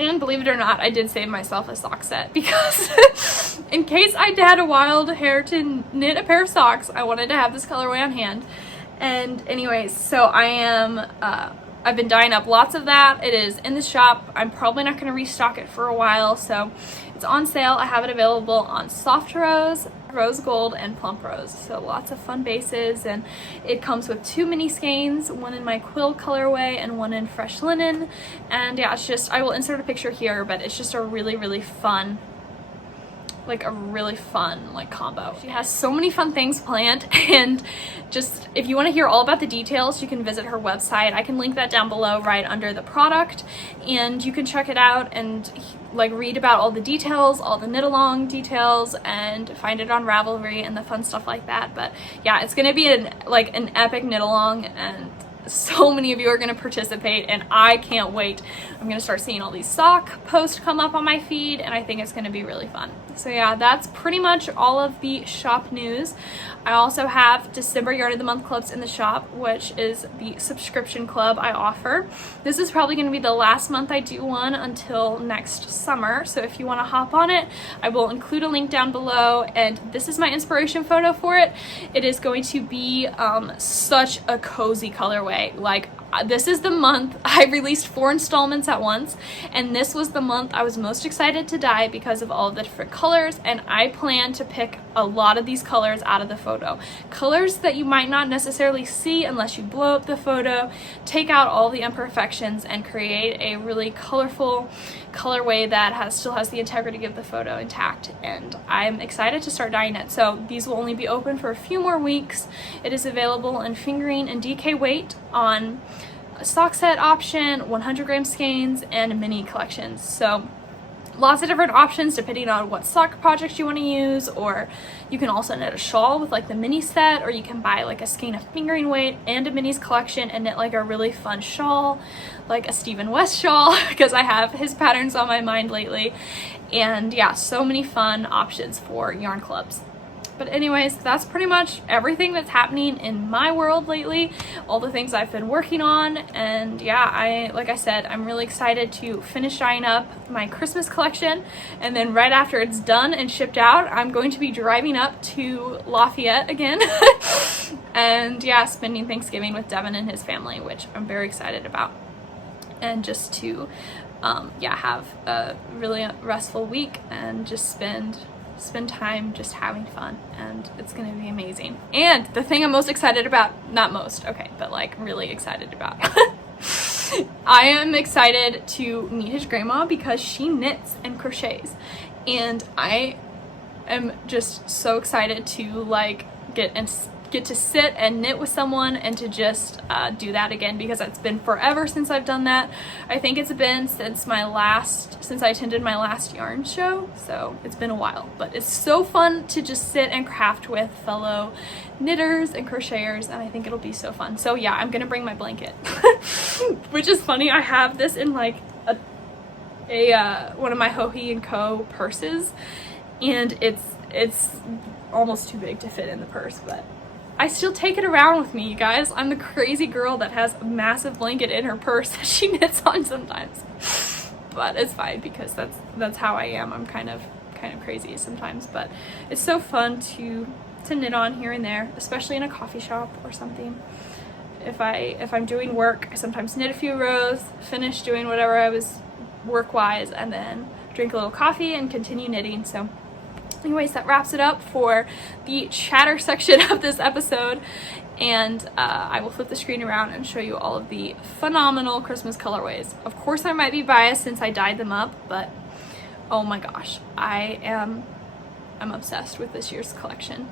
and believe it or not, I did save myself a sock set because in case I had a wild hair to knit a pair of socks, I wanted to have this colorway on hand. And anyways, so I am I've been dyeing up lots of that. It is in the shop. I'm probably not going to restock it for a while, so it's on sale. I have it available on Soft Rose, Rose Gold, and Plump Rose. So lots of fun bases, and it comes with 2 mini skeins, one in my quill colorway and one in fresh linen. And yeah, it's just, I will insert a picture here, but it's just a really, really fun, like a really fun like combo. She has so many fun things planned, and just if you want to hear all about the details, you can visit her website. I can link that down below right under the product, and you can check it out and like read about all the details, all the knit along details, and find it on Ravelry and the fun stuff like that. But yeah, it's gonna be an epic knit along, and so many of you are going to participate, and I can't wait. I'm going to start seeing all these sock posts come up on my feed, and I think it's going to be really fun. So yeah, that's pretty much all of the shop news. I also have December Yarn of the Month clubs in the shop, which is the subscription club I offer. This is probably going to be the last month I do one until next summer, so if you want to hop on it, I will include a link down below, and this is my inspiration photo for it. It is going to be such a cozy colorway. Like, this is the month I released 4 installments at once, and this was the month I was most excited to dye because of all of the different colors, and I plan to pick a lot of these colors out of the photo. Colors that you might not necessarily see unless you blow up the photo, take out all the imperfections, and create a really colorful colorway that still has the integrity of the photo intact, and I'm excited to start dyeing it. So these will only be open for a few more weeks. It is available in fingering and DK weight on a sock set option, 100 gram skeins, and mini collections. So lots of different options depending on what sock projects you want to use, or you can also knit a shawl with like the mini set, or you can buy like a skein of fingering weight and a minis collection and knit like a really fun shawl, like a Stephen West shawl, because I have his patterns on my mind lately. And yeah, so many fun options for yarn clubs. But anyways, that's pretty much everything that's happening in my world lately, all the things I've been working on. And yeah, like I said, I'm really excited to finish dyeing up my Christmas collection, and then right after it's done and shipped out, I'm going to be driving up to Lafayette again and yeah, spending Thanksgiving with Devin and his family, which I'm very excited about, and just to have a really restful week and just spend time just having fun, and it's gonna be amazing. And the thing I'm most excited about, but like really excited about I am excited to meet his grandma because she knits and crochets, and I am just so excited to like get to sit and knit with someone and to just do that again, because it's been forever since I've done that. I think it's been since I attended my last yarn show, so it's been a while, but it's so fun to just sit and craft with fellow knitters and crocheters, and I think it'll be so fun. So yeah, I'm gonna bring my blanket which is funny, I have this in like one of my Hohi & Co purses, and it's almost too big to fit in the purse, but I still take it around with me, you guys. I'm the crazy girl that has a massive blanket in her purse that she knits on sometimes. But it's fine, because that's how I am. I'm kind of crazy sometimes, but it's so fun to knit on here and there, especially in a coffee shop or something. If I'm doing work, I sometimes knit a few rows, finish doing whatever I was work-wise, and then drink a little coffee and continue knitting. So anyways, that wraps it up for the chatter section of this episode, and I will flip the screen around and show you all of the phenomenal Christmas colorways. Of course, I might be biased since I dyed them up, but oh my gosh, I'm obsessed with this year's collection.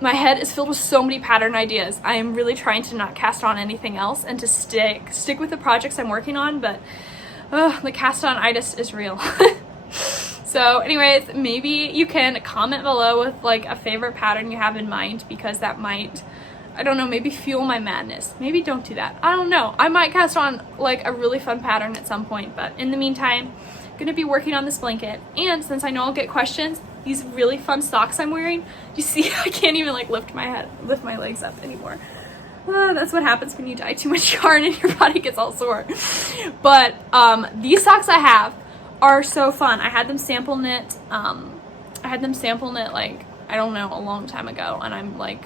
My head is filled with so many pattern ideas. I am really trying to not cast on anything else and to stick with the projects I'm working on, but the cast on itis is real. So anyways, maybe you can comment below with like a favorite pattern you have in mind, because that might, I don't know, maybe fuel my madness. Maybe don't do that. I don't know. I might cast on like a really fun pattern at some point, but in the meantime, I'm gonna be working on this blanket. And since I know I'll get questions, these really fun socks I'm wearing, you see, I can't even like lift my legs up anymore. That's what happens when you dye too much yarn and your body gets all sore. But these socks I have are so fun. I had them sample knit like, I don't know, a long time ago, and I'm like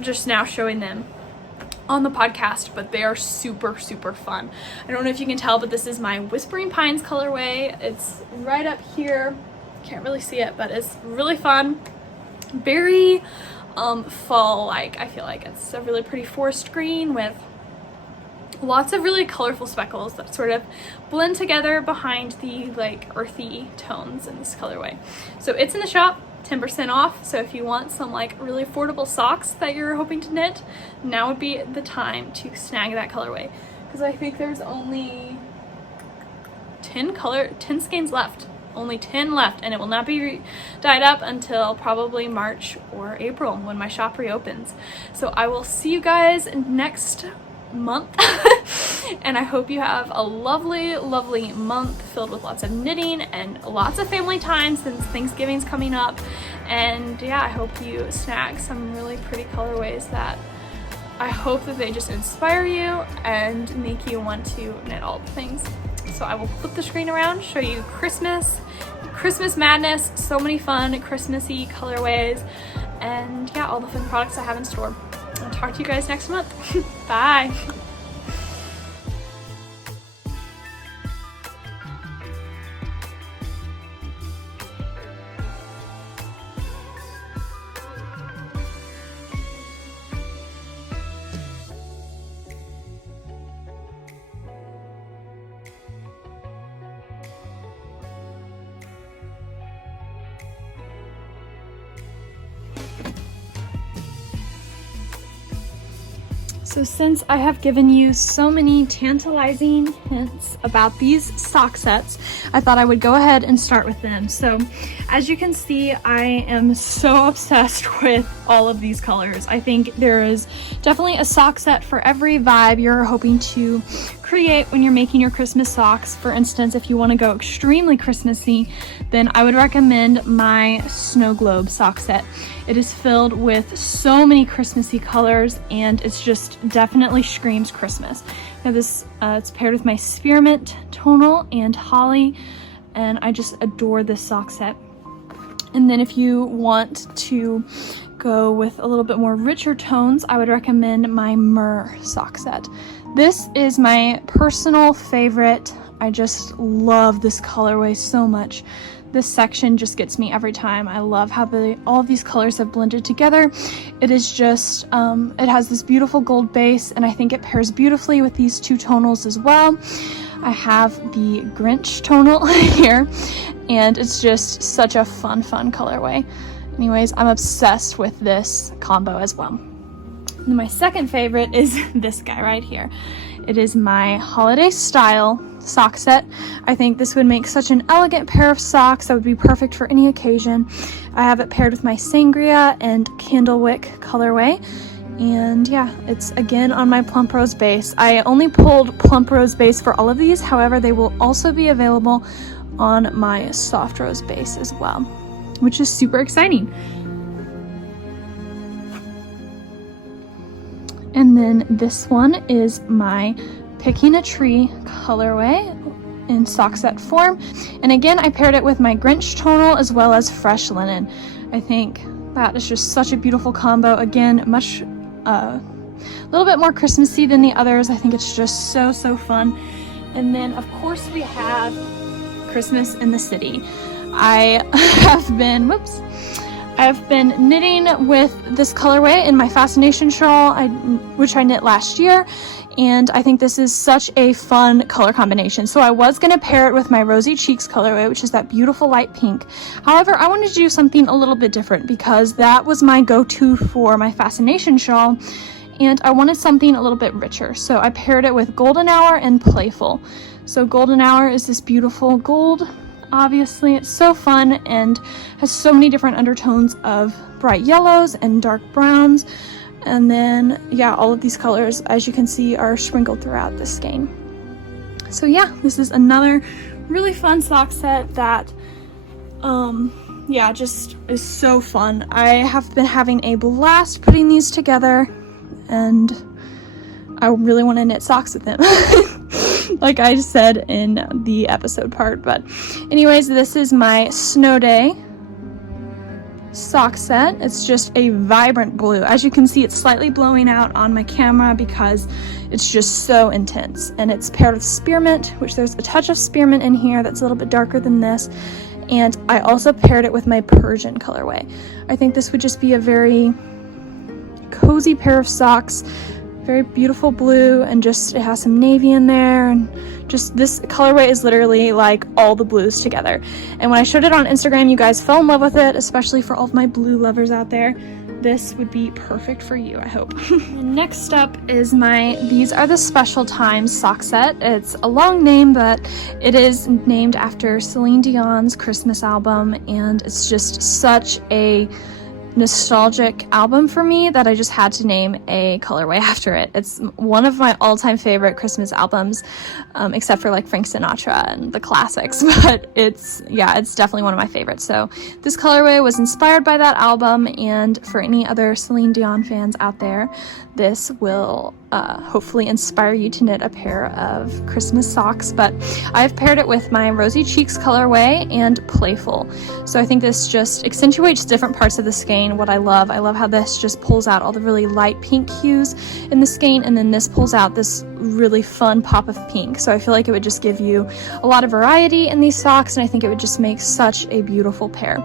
just now showing them on the podcast, but they are super fun. I don't know if you can tell, but this is my Whispering Pines colorway. It's right up here, can't really see it, but it's really fun, very fall like. I feel like it's a really pretty forest green with lots of really colorful speckles that sort of blend together behind the like earthy tones in this colorway. So it's in the shop, 10% off. So if you want some like really affordable socks that you're hoping to knit, now would be the time to snag that colorway, because I think there's only 10 skeins left. Only 10 left, and it will not be dyed up until probably March or April when my shop reopens. So I will see you guys next month and I hope you have a lovely month filled with lots of knitting and lots of family time, since Thanksgiving's coming up. And yeah, I hope you snag some really pretty colorways that I hope that they just inspire you and make you want to knit all the things. So I will flip the screen around, show you Christmas madness, so many fun Christmassy colorways, and yeah, all the fun products I have in store. I'll talk to you guys next month. Bye. So since I have given you so many tantalizing hints about these sock sets, I thought I would go ahead and start with them. So as you can see, I am so obsessed with all of these colors. I think there is definitely a sock set for every vibe you're hoping to create when you're making your Christmas socks. For instance, if you want to go extremely Christmassy, then I would recommend my Snow Globe sock set. It is filled with so many Christmassy colors, and it's just definitely screams Christmas. Now this, it's paired with my Spearmint Tonal and Holly, and I just adore this sock set. And then if you want to go with a little bit more richer tones, I would recommend my Mer Sock Set. This is my personal favorite. I just love this colorway so much. This section just gets me every time. I love how all of these colors have blended together. It is just, it has this beautiful gold base, and I think it pairs beautifully with these two tonals as well. I have the Grinch tonal here, and it's just such a fun colorway. Anyways, I'm obsessed with this combo as well. And my second favorite is this guy right here. It is my holiday style sock set. I think this would make such an elegant pair of socks that would be perfect for any occasion. I have it paired with my Sangria and Candlewick colorway. And yeah, it's again on my plump rose base. I only pulled plump rose base for all of these. However, they will also be available on my soft rose base as well, which is super exciting. And then this one is my Picking a Tree colorway in sock set form. And again, I paired it with my Grinch tonal as well as Fresh Linen. I think that is just such a beautiful combo. Again, much, a little bit more Christmassy than the others. I think it's just so fun. And then of course we have Christmas in the City. I have been knitting with this colorway in my Fascination shawl, which I knit last year, and I think this is such a fun color combination. So I was going to pair it with my Rosy Cheeks colorway, which is that beautiful light pink. However, I wanted to do something a little bit different because that was my go-to for my Fascination shawl, and I wanted something a little bit richer. So I paired it with Golden Hour and Playful. So Golden Hour is this beautiful gold. Obviously, it's so fun and has so many different undertones of bright yellows and dark browns. And then, yeah, all of these colors, as you can see, are sprinkled throughout the skein. So yeah, this is another really fun sock set that, yeah, just is so fun. I have been having a blast putting these together, and I really want to knit socks with them. Like I said in the episode part. But anyways, this is my Snow Day sock set. It's just a vibrant blue. As you can see, it's slightly blowing out on my camera because it's just so intense. And it's paired with Spearmint, which there's a touch of Spearmint in here that's a little bit darker than this. And I also paired it with my Persian colorway. I think this would just be a very cozy pair of socks. Very beautiful blue, and just it has some navy in there, and just this colorway is literally like all the blues together. And when I showed it on Instagram, you guys fell in love with it, especially for all of my blue lovers out there. This would be perfect for you, I hope. Next up is my These Are the Special Times sock set. It's a long name, but it is named after Celine Dion's Christmas album, and it's just such a nostalgic album for me that I just had to name a colorway after it. It's one of my all-time favorite Christmas albums, except for like Frank Sinatra and the classics, but it's definitely one of my favorites. So this colorway was inspired by that album, and for any other Celine Dion fans out there, this will hopefully inspire you to knit a pair of Christmas socks. But I've paired it with my Rosy Cheeks colorway and Playful. So I think this just accentuates different parts of the skein. What I love how this just pulls out all the really light pink hues in the skein, and then this pulls out this really fun pop of pink. So I feel like it would just give you a lot of variety in these socks, and I think it would just make such a beautiful pair.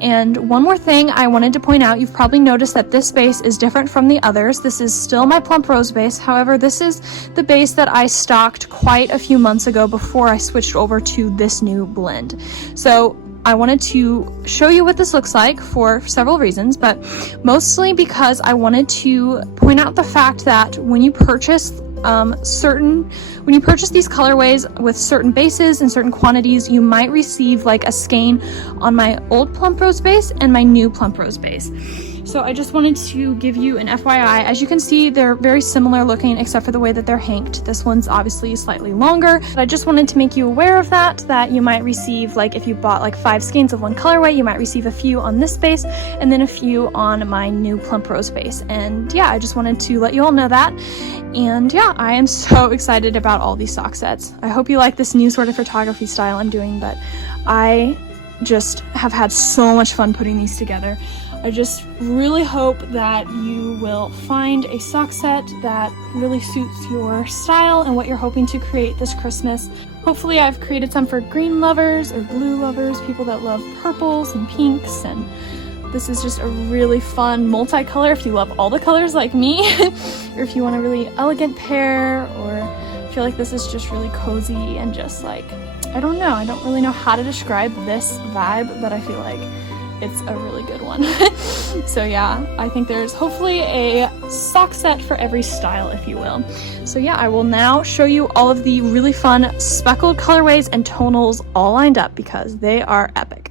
And one more thing I wanted to point out, you've probably noticed that this base is different from the others. This is still my plump rose base. However, this is the base that I stocked quite a few months ago before I switched over to this new blend. So I wanted to show you what this looks like for several reasons, but mostly because I wanted to point out the fact that when you purchase these colorways with certain bases and certain quantities, you might receive like a skein on my old plump rose base and my new plump rose base. So I just wanted to give you an FYI. As you can see, they're very similar looking except for the way that they're hanked. This one's obviously slightly longer, but I just wanted to make you aware of that you might receive, like if you bought like 5 skeins of one colorway, you might receive a few on this base and then a few on my new plump rose base. And yeah, I just wanted to let you all know that. And yeah, I am so excited about all these sock sets. I hope you like this new sort of photography style I'm doing, but I just have had so much fun putting these together. I just really hope that you will find a sock set that really suits your style and what you're hoping to create this Christmas. Hopefully I've created some for green lovers or blue lovers, people that love purples and pinks, and this is just a really fun multicolor if you love all the colors like me, or if you want a really elegant pair, or feel like this is just really cozy and just like, I don't really know how to describe this vibe, but I feel like it's a really good one. So yeah, I think there's hopefully a sock set for every style, if you will. So yeah, I will now show you all of the really fun speckled colorways and tonals all lined up because they are epic.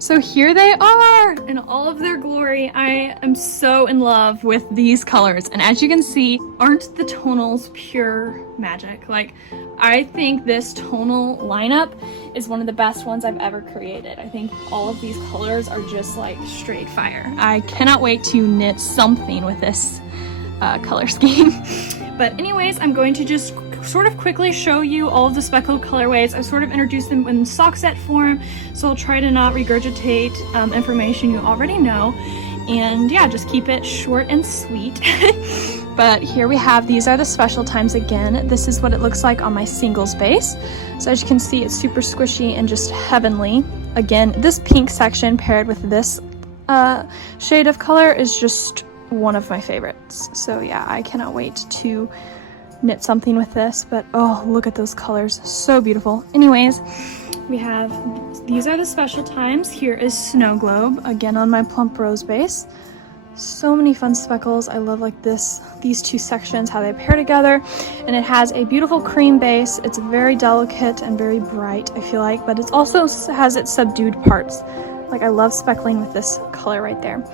So here they are in all of their glory. I am so in love with these colors. And as you can see, aren't the tonals pure magic? Like, I think this tonal lineup is one of the best ones I've ever created. I think all of these colors are just like straight fire. I cannot wait to knit something with this color scheme. But anyways, I'm going to just sort of quickly show you all of the speckled colorways. I've sort of introduced them in sock set form, so I'll try to not regurgitate information you already know, and yeah, just keep it short and sweet. But here we have, these are the special times again. This is what it looks like on my singles base. So as you can see, it's super squishy and just heavenly. Again, this pink section paired with this shade of color is just one of my favorites. So yeah, I cannot wait to knit something with this, but oh, look at those colors, so beautiful. Anyways, we have, these are the special times. Here is Snow Globe, again on my plump rose base. So many fun speckles. I love like these two sections, how they pair together, and it has a beautiful cream base. It's very delicate and very bright, I feel like, but it also has its subdued parts. Like, I love speckling with this color right there.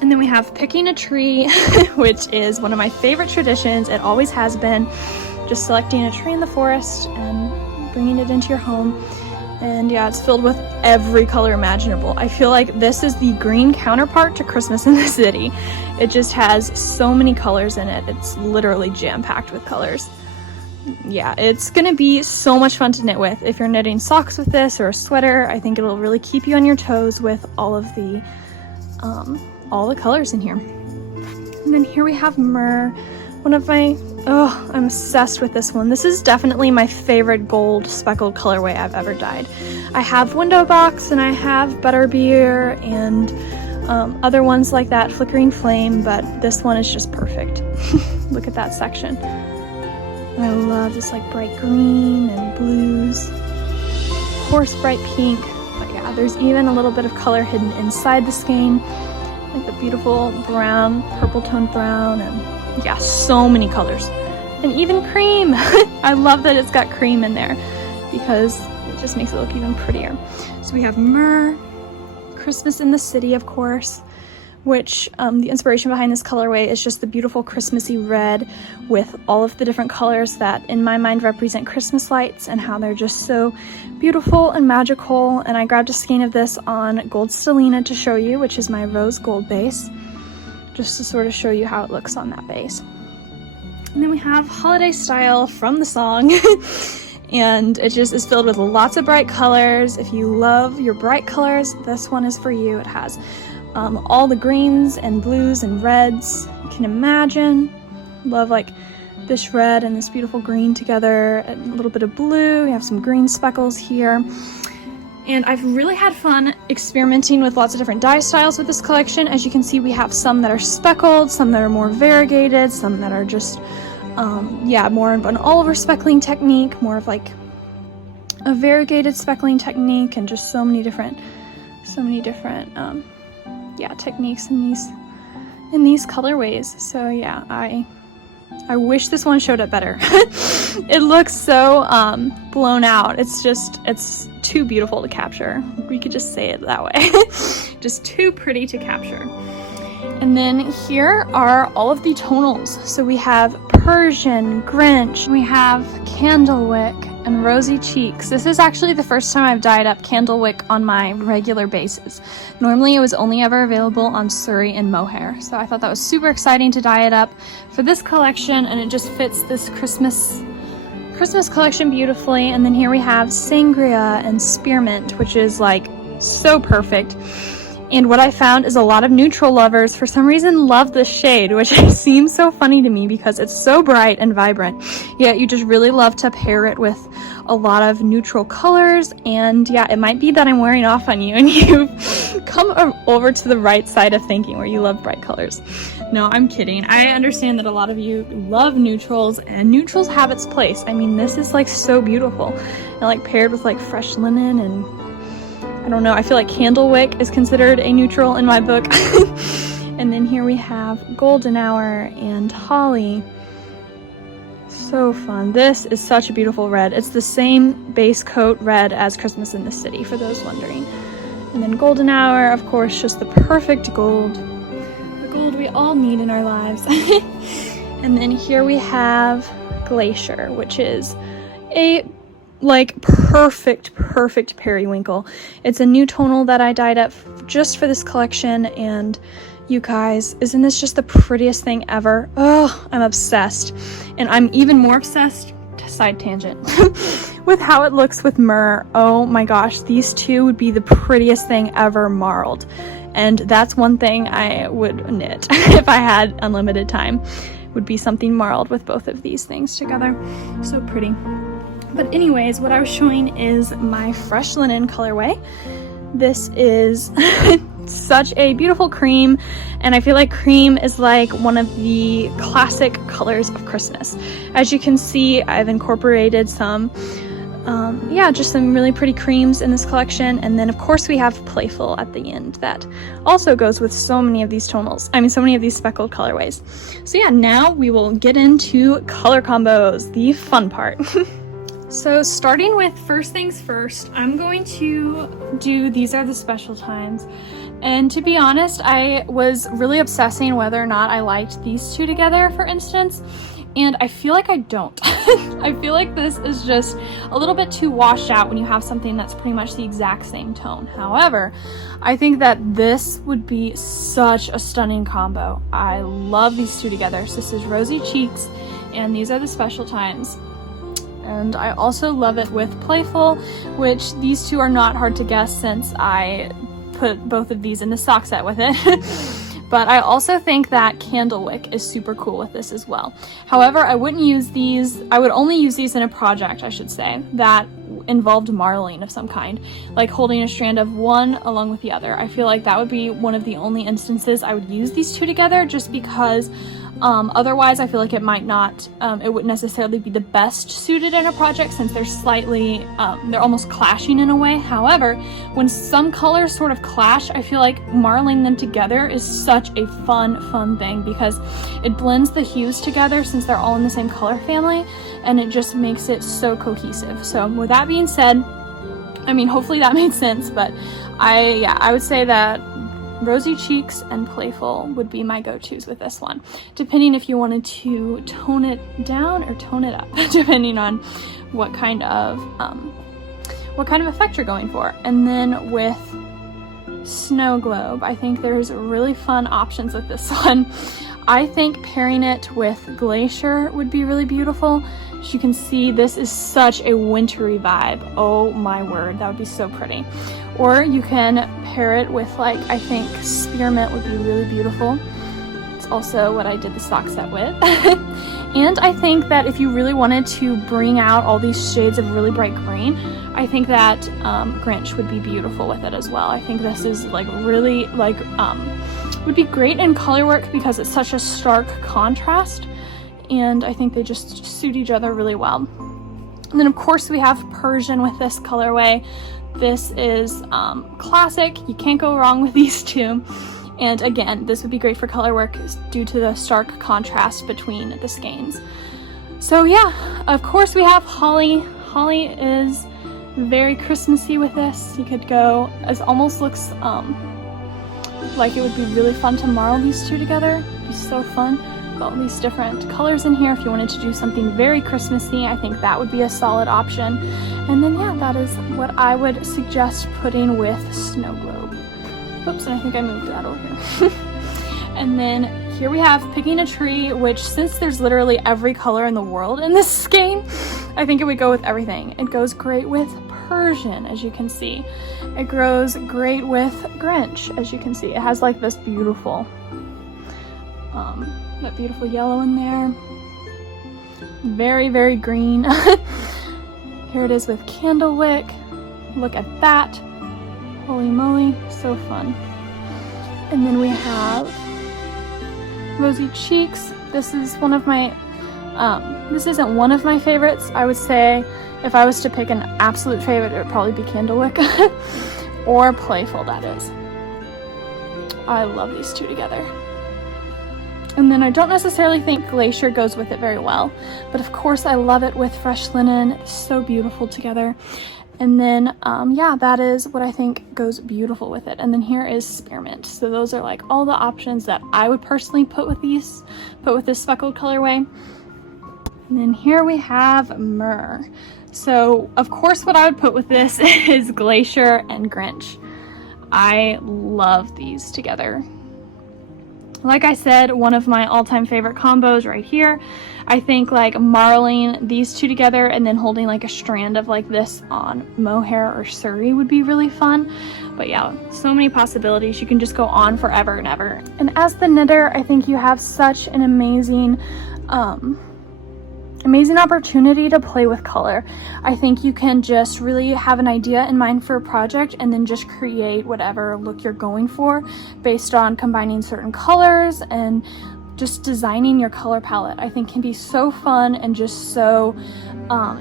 And then we have Picking a Tree, which is one of my favorite traditions. It always has been, just selecting a tree in the forest and bringing it into your home. And yeah, it's filled with every color imaginable. I feel like this is the green counterpart to Christmas in the City. It just has so many colors in it. It's literally jam-packed with colors. Yeah, it's gonna be so much fun to knit with. If you're knitting socks with this or a sweater, I think it'll really keep you on your toes with all the colors in here. And then here we have Mer, one of my, oh, I'm obsessed with this one. This is definitely my favorite gold speckled colorway I've ever dyed. I have Window Box and I have Butterbeer and other ones like that, Flickering Flame, but this one is just perfect. Look at that section. And I love this like bright green and blues, of course bright pink, but yeah, there's even a little bit of color hidden inside the skein. Like the beautiful brown, purple toned brown, and yeah, so many colors. And even cream. I love that it's got cream in there because it just makes it look even prettier. So we have Mer, Christmas in the City, of course, which the inspiration behind this colorway is just the beautiful Christmassy red with all of the different colors that in my mind represent Christmas lights and how they're just so beautiful and magical. And I grabbed a skein of this on Gold Stellina to show you, which is my rose gold base, just to sort of show you how it looks on that base. And then we have Holiday Style from the song. And it just is filled with lots of bright colors. If you love your bright colors, this one is for you. It has all the greens and blues and reds you can imagine. Love like this red and this beautiful green together, and a little bit of blue. You have some green speckles here. And I've really had fun experimenting with lots of different dye styles with this collection. As you can see, we have some that are speckled, some that are more variegated, some that are just, more of an all-over speckling technique, more of like a variegated speckling technique, and just so many different techniques in these colorways. So yeah, I wish this one showed up better. It looks so blown out. It's too beautiful to capture. We could just say it that way. Just too pretty to capture. And then here are all of the tonals. So we have Persian, Grinch, we have Candlewick, and Rosy Cheeks. This is actually the first time I've dyed up Candlewick on my regular basis. Normally it was only ever available on Surrey and Mohair. So I thought that was super exciting to dye it up for this collection, and it just fits this Christmas collection beautifully. And then here we have Sangria and Spearmint, which is like so perfect. And what I found is a lot of neutral lovers for some reason love this shade, which seems so funny to me because it's so bright and vibrant. Yet you just really love to pair it with a lot of neutral colors. And yeah, it might be that I'm wearing off on you and you've come over to the right side of thinking where you love bright colors. No, I'm kidding. I understand that a lot of you love neutrals, and neutrals have its place. I mean, this is like so beautiful, and like paired with like fresh linen, and I don't know, I feel like Candlewick is considered a neutral in my book. And then here we have Golden Hour and Holly. So fun. This is such a beautiful red. It's the same base coat red as Christmas in the City, for those wondering. And then Golden Hour, of course, just the perfect gold. The gold we all need in our lives. And then here we have Glacier, which is a perfect periwinkle. It's a new tonal that I dyed up just for this collection, and you guys, isn't this just the prettiest thing ever? Oh, I'm obsessed. And I'm even more obsessed, side tangent, with how it looks with Mer. Oh my gosh, these two would be the prettiest thing ever marled. And that's one thing I would knit if I had unlimited time, would be something marled with both of these things together. So pretty. But anyways, what I was showing is my fresh linen colorway. This is such a beautiful cream, and I feel like cream is like one of the classic colors of Christmas. As you can see, I've incorporated some, just some really pretty creams in this collection. And then of course we have Playful at the end that also goes with so many of these tonals. I mean, so many of these speckled colorways. So yeah, now we will get into color combos, the fun part. So starting with first things first, I'm going to do These Are the Special Times. And to be honest, I was really obsessing whether or not I liked these two together, for instance, and I feel like I don't. I feel like this is just a little bit too washed out when you have something that's pretty much the exact same tone. However, I think that this would be such a stunning combo. I love these two together. So this is Rosy Cheeks, and These Are the Special Times. And I also love it with Playful, which these two are not hard to guess since I put both of these in the sock set with it. But I also think that Candlewick is super cool with this as well. However, I would only use these in a project, I should say, that involved marling of some kind, like holding a strand of one along with the other. I feel like that would be one of the only instances I would use these two together, just because otherwise I feel like it might not, it wouldn't necessarily be the best suited in a project, since they're slightly, they're almost clashing in a way. However, when some colors sort of clash, I feel like marling them together is such a fun thing, because it blends the hues together since they're all in the same color family, and it just makes it so cohesive. So with that being said, I mean, hopefully that made sense, but I would say that Rosy Cheeks and Playful would be my go-tos with this one, depending if you wanted to tone it down or tone it up, depending on what kind of effect you're going for. And then with Snow Globe, I think there's really fun options with this one. I think pairing it with Glacier would be really beautiful. As you can see, this is such a wintry vibe. Oh my word, that would be so pretty. Or you can pair it with, like, I think Spearmint would be really beautiful. It's also what I did the sock set with. And I think that if you really wanted to bring out all these shades of really bright green, I think that Grinch would be beautiful with it as well. I think this is like really like would be great in color work because it's such a stark contrast, and I think they just suit each other really well. And then of course we have Persian with this colorway. This is classic. You can't go wrong with these two. And again, this would be great for color work due to the stark contrast between the skeins. So yeah, of course we have holly. Holly is very Christmassy with this. You could go, it almost looks like it would be really fun to marl these two together. It'd be so fun. All these different colors in here. If you wanted to do something very Christmassy, I think that would be a solid option. And then yeah, that is what I would suggest putting with Snow Globe. Oops, and I think I moved that over here. And then here we have Picking a Tree, which since there's literally every color in the world in this skein, I think it would go with everything. It goes great with Persian, as you can see. It grows great with Grinch, as you can see. It has like this beautiful that beautiful yellow in there. Very, very green. Here it is with Candlewick. Look at that. Holy moly, so fun. And then we have Rosy Cheeks. This is one of my, this isn't one of my favorites. I would say if I was to pick an absolute favorite, it would probably be Candlewick. Or Playful, that is. I love these two together. And then I don't necessarily think Glacier goes with it very well, but of course I love it with Fresh Linen. It's so beautiful together. And then, yeah, that is what I think goes beautiful with it. And then here is Spearmint. So those are like all the options that I would personally put with this speckled colorway. And then here we have Mer. So of course what I would put with this is Glacier and Grinch. I love these together. Like I said, one of my all-time favorite combos right here. I think like marling these two together and then holding like a strand of like this on mohair or suri would be really fun. But yeah, so many possibilities. You can just go on forever and ever. And as the knitter, I think you have such an amazing opportunity to play with color. I think you can just really have an idea in mind for a project and then just create whatever look you're going for based on combining certain colors, and just designing your color palette I think can be so fun and just so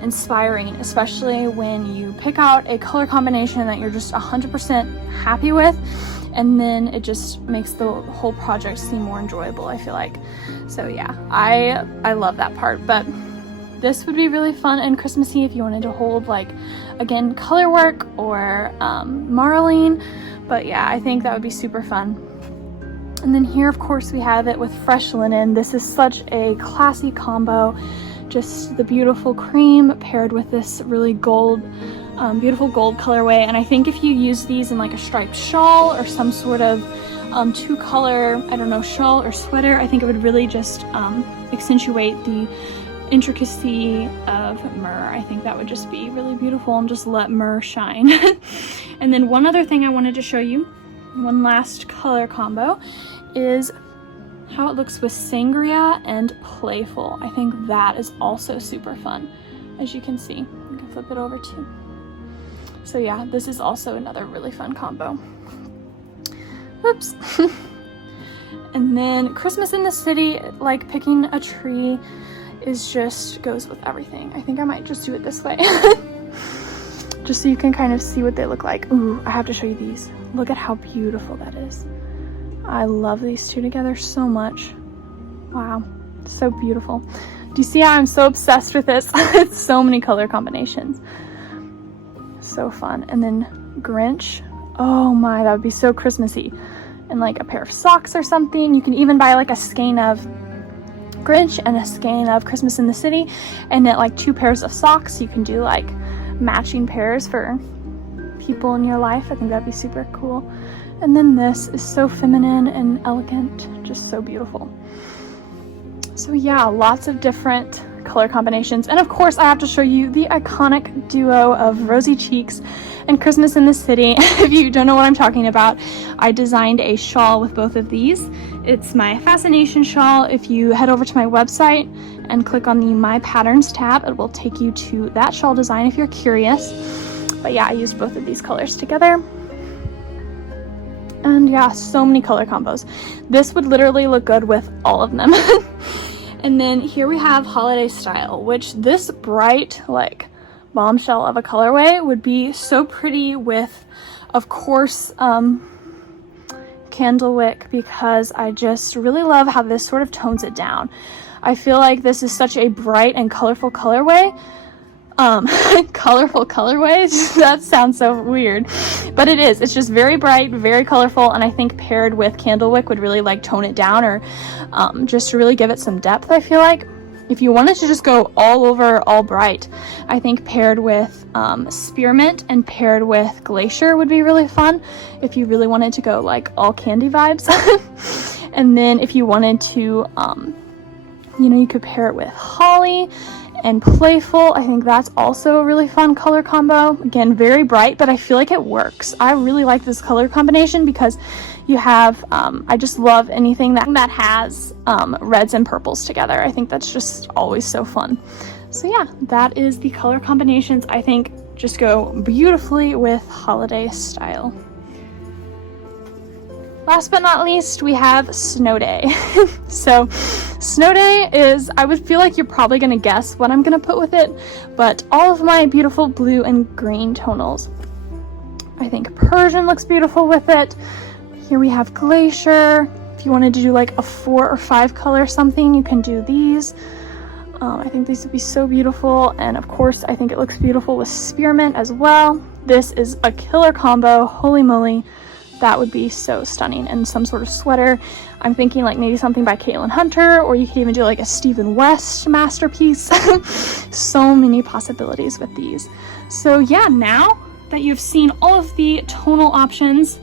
inspiring, especially when you pick out a color combination that you're just 100% happy with, and then it just makes the whole project seem more enjoyable, I feel like. So yeah, I love that part. But this would be really fun and Christmassy if you wanted to hold like, again, color work or marling. But yeah, I think that would be super fun. And then here, of course, we have it with Fresh Linen. This is such a classy combo. Just the beautiful cream paired with this really gold, beautiful gold colorway. And I think if you use these in like a striped shawl or some sort of two-color, I don't know, shawl or sweater, I think it would really just accentuate the intricacy of Mer. I think that would just be really beautiful and just let Mer shine. And then one other thing I wanted to show you, one last color combo, is how it looks with Sangria and Playful. I think that is also super fun, as you can see. You can flip it over too. So yeah, this is also another really fun combo. Oops. And then Christmas in the City, like Picking a Tree, is just goes with everything. I think I might just do it this way. Just so you can kind of see what they look like. Ooh, I have to show you these. Look at how beautiful that is. I love these two together so much. Wow, so beautiful. Do you see how I'm so obsessed with this? It's so many color combinations. So fun. And then Grinch. Oh my, that would be so Christmassy. And like a pair of socks or something. You can even buy like a skein of Grinch and a skein of Christmas in the City, and then like 2 pairs of socks. You can do like matching pairs for people in your life. I think that'd be super cool. And then this is so feminine and elegant, just so beautiful. So yeah, lots of different color combinations. And of course I have to show you the iconic duo of Rosy Cheeks and Christmas in the City. If you don't know what I'm talking about, I designed a shawl with both of these, It's my fascination shawl. If you head over to my website and click on the My Patterns tab, it will take you to that shawl design if you're curious. But yeah, I used both of these colors together. And yeah, so many color combos. This would literally look good with all of them. And then here we have holiday style, which this bright, like, bombshell of a colorway would be so pretty with, of course, Candlewick, because I just really love how this sort of tones it down. I feel like this is such a bright and colorful colorway. Colorful colorways, that sounds so weird, but it is. It's just very bright, very colorful, and I think paired with Candlewick would really like tone it down, or just to really give it some depth. I feel like if you wanted to just go all over, all bright, I think paired with Spearmint and paired with Glacier would be really fun if you really wanted to go like all candy vibes. And then if you wanted to you know, you could pair it with Holly and Playful. I think that's also a really fun color combo. Again, very bright, but I feel like it works. I really like this color combination because you have, I just love anything that has reds and purples together. I think that's just always so fun. So yeah, that is the color combinations I think just go beautifully with holiday style. Last but not least, we have Snow Day. So Snow Day is, I would feel like you're probably going to guess what I'm going to put with it, but all of my beautiful blue and green tonals. I think Persian looks beautiful with it. Here we have Glacier. If you wanted to do like a 4 or 5 color something, you can do these. I think these would be so beautiful, and of course I think it looks beautiful with Spearmint as well. This is a killer combo, holy moly. That would be so stunning. And some sort of sweater. I'm thinking like maybe something by Caitlin Hunter, or you could even do like a Stephen West masterpiece. So many possibilities with these. So yeah, now that you've seen all of the tonal options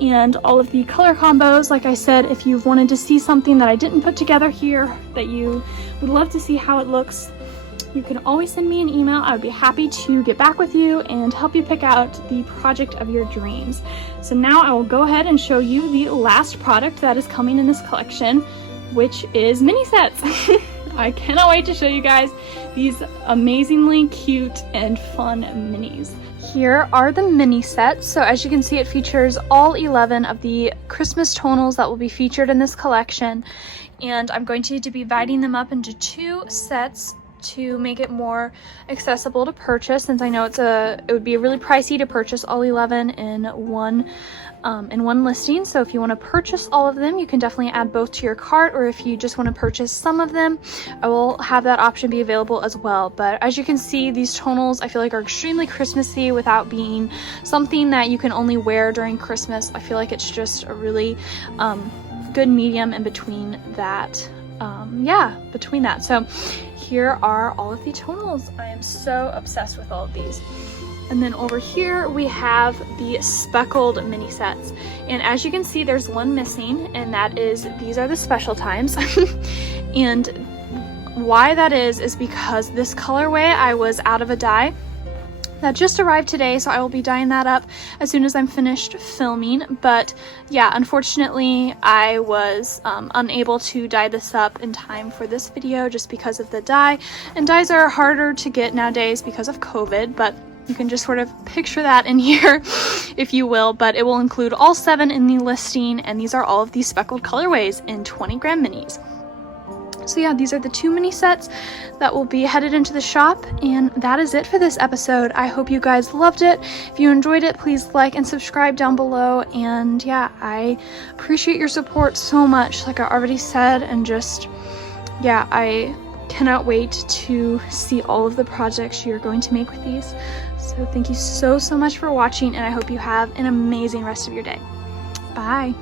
and all of the color combos, like I said, if you've wanted to see something that I didn't put together here that you would love to see how it looks, you can always send me an email. I would be happy to get back with you and help you pick out the project of your dreams. So now I will go ahead and show you the last product that is coming in this collection, which is mini sets. I cannot wait to show you guys these amazingly cute and fun minis. Here are the mini sets. So as you can see, it features all 11 of the Christmas tonals that will be featured in this collection. And I'm going to be dividing them up into 2 sets to make it more accessible to purchase, since I know it would be really pricey to purchase all 11 in one listing. So if you want to purchase all of them, you can definitely add both to your cart, or if you just want to purchase some of them, I will have that option be available as well. But as you can see, these tonals I feel like are extremely Christmassy without being something that you can only wear during Christmas. I feel like it's just a really good medium in between that. Between that. So here are all of the tonals. I am so obsessed with all of these. And then over here we have the speckled mini sets. And as you can see, there's one missing, and that is, these are the special times. And why that is because this colorway, I was out of a dye that just arrived today, so I will be dyeing that up as soon as I'm finished filming. But yeah, unfortunately I was unable to dye this up in time for this video just because of the dye, and dyes are harder to get nowadays because of COVID, but you can just sort of picture that in here if you will. But it will include all 7 in the listing, and these are all of these speckled colorways in 20 gram minis. So yeah, these are the 2 mini sets that will be headed into the shop, and that is it for this episode. I hope you guys loved it. If you enjoyed it, please like and subscribe down below, and yeah, I appreciate your support so much, like I already said, and just, yeah, I cannot wait to see all of the projects you're going to make with these. So thank you so much for watching, and I hope you have an amazing rest of your day. Bye!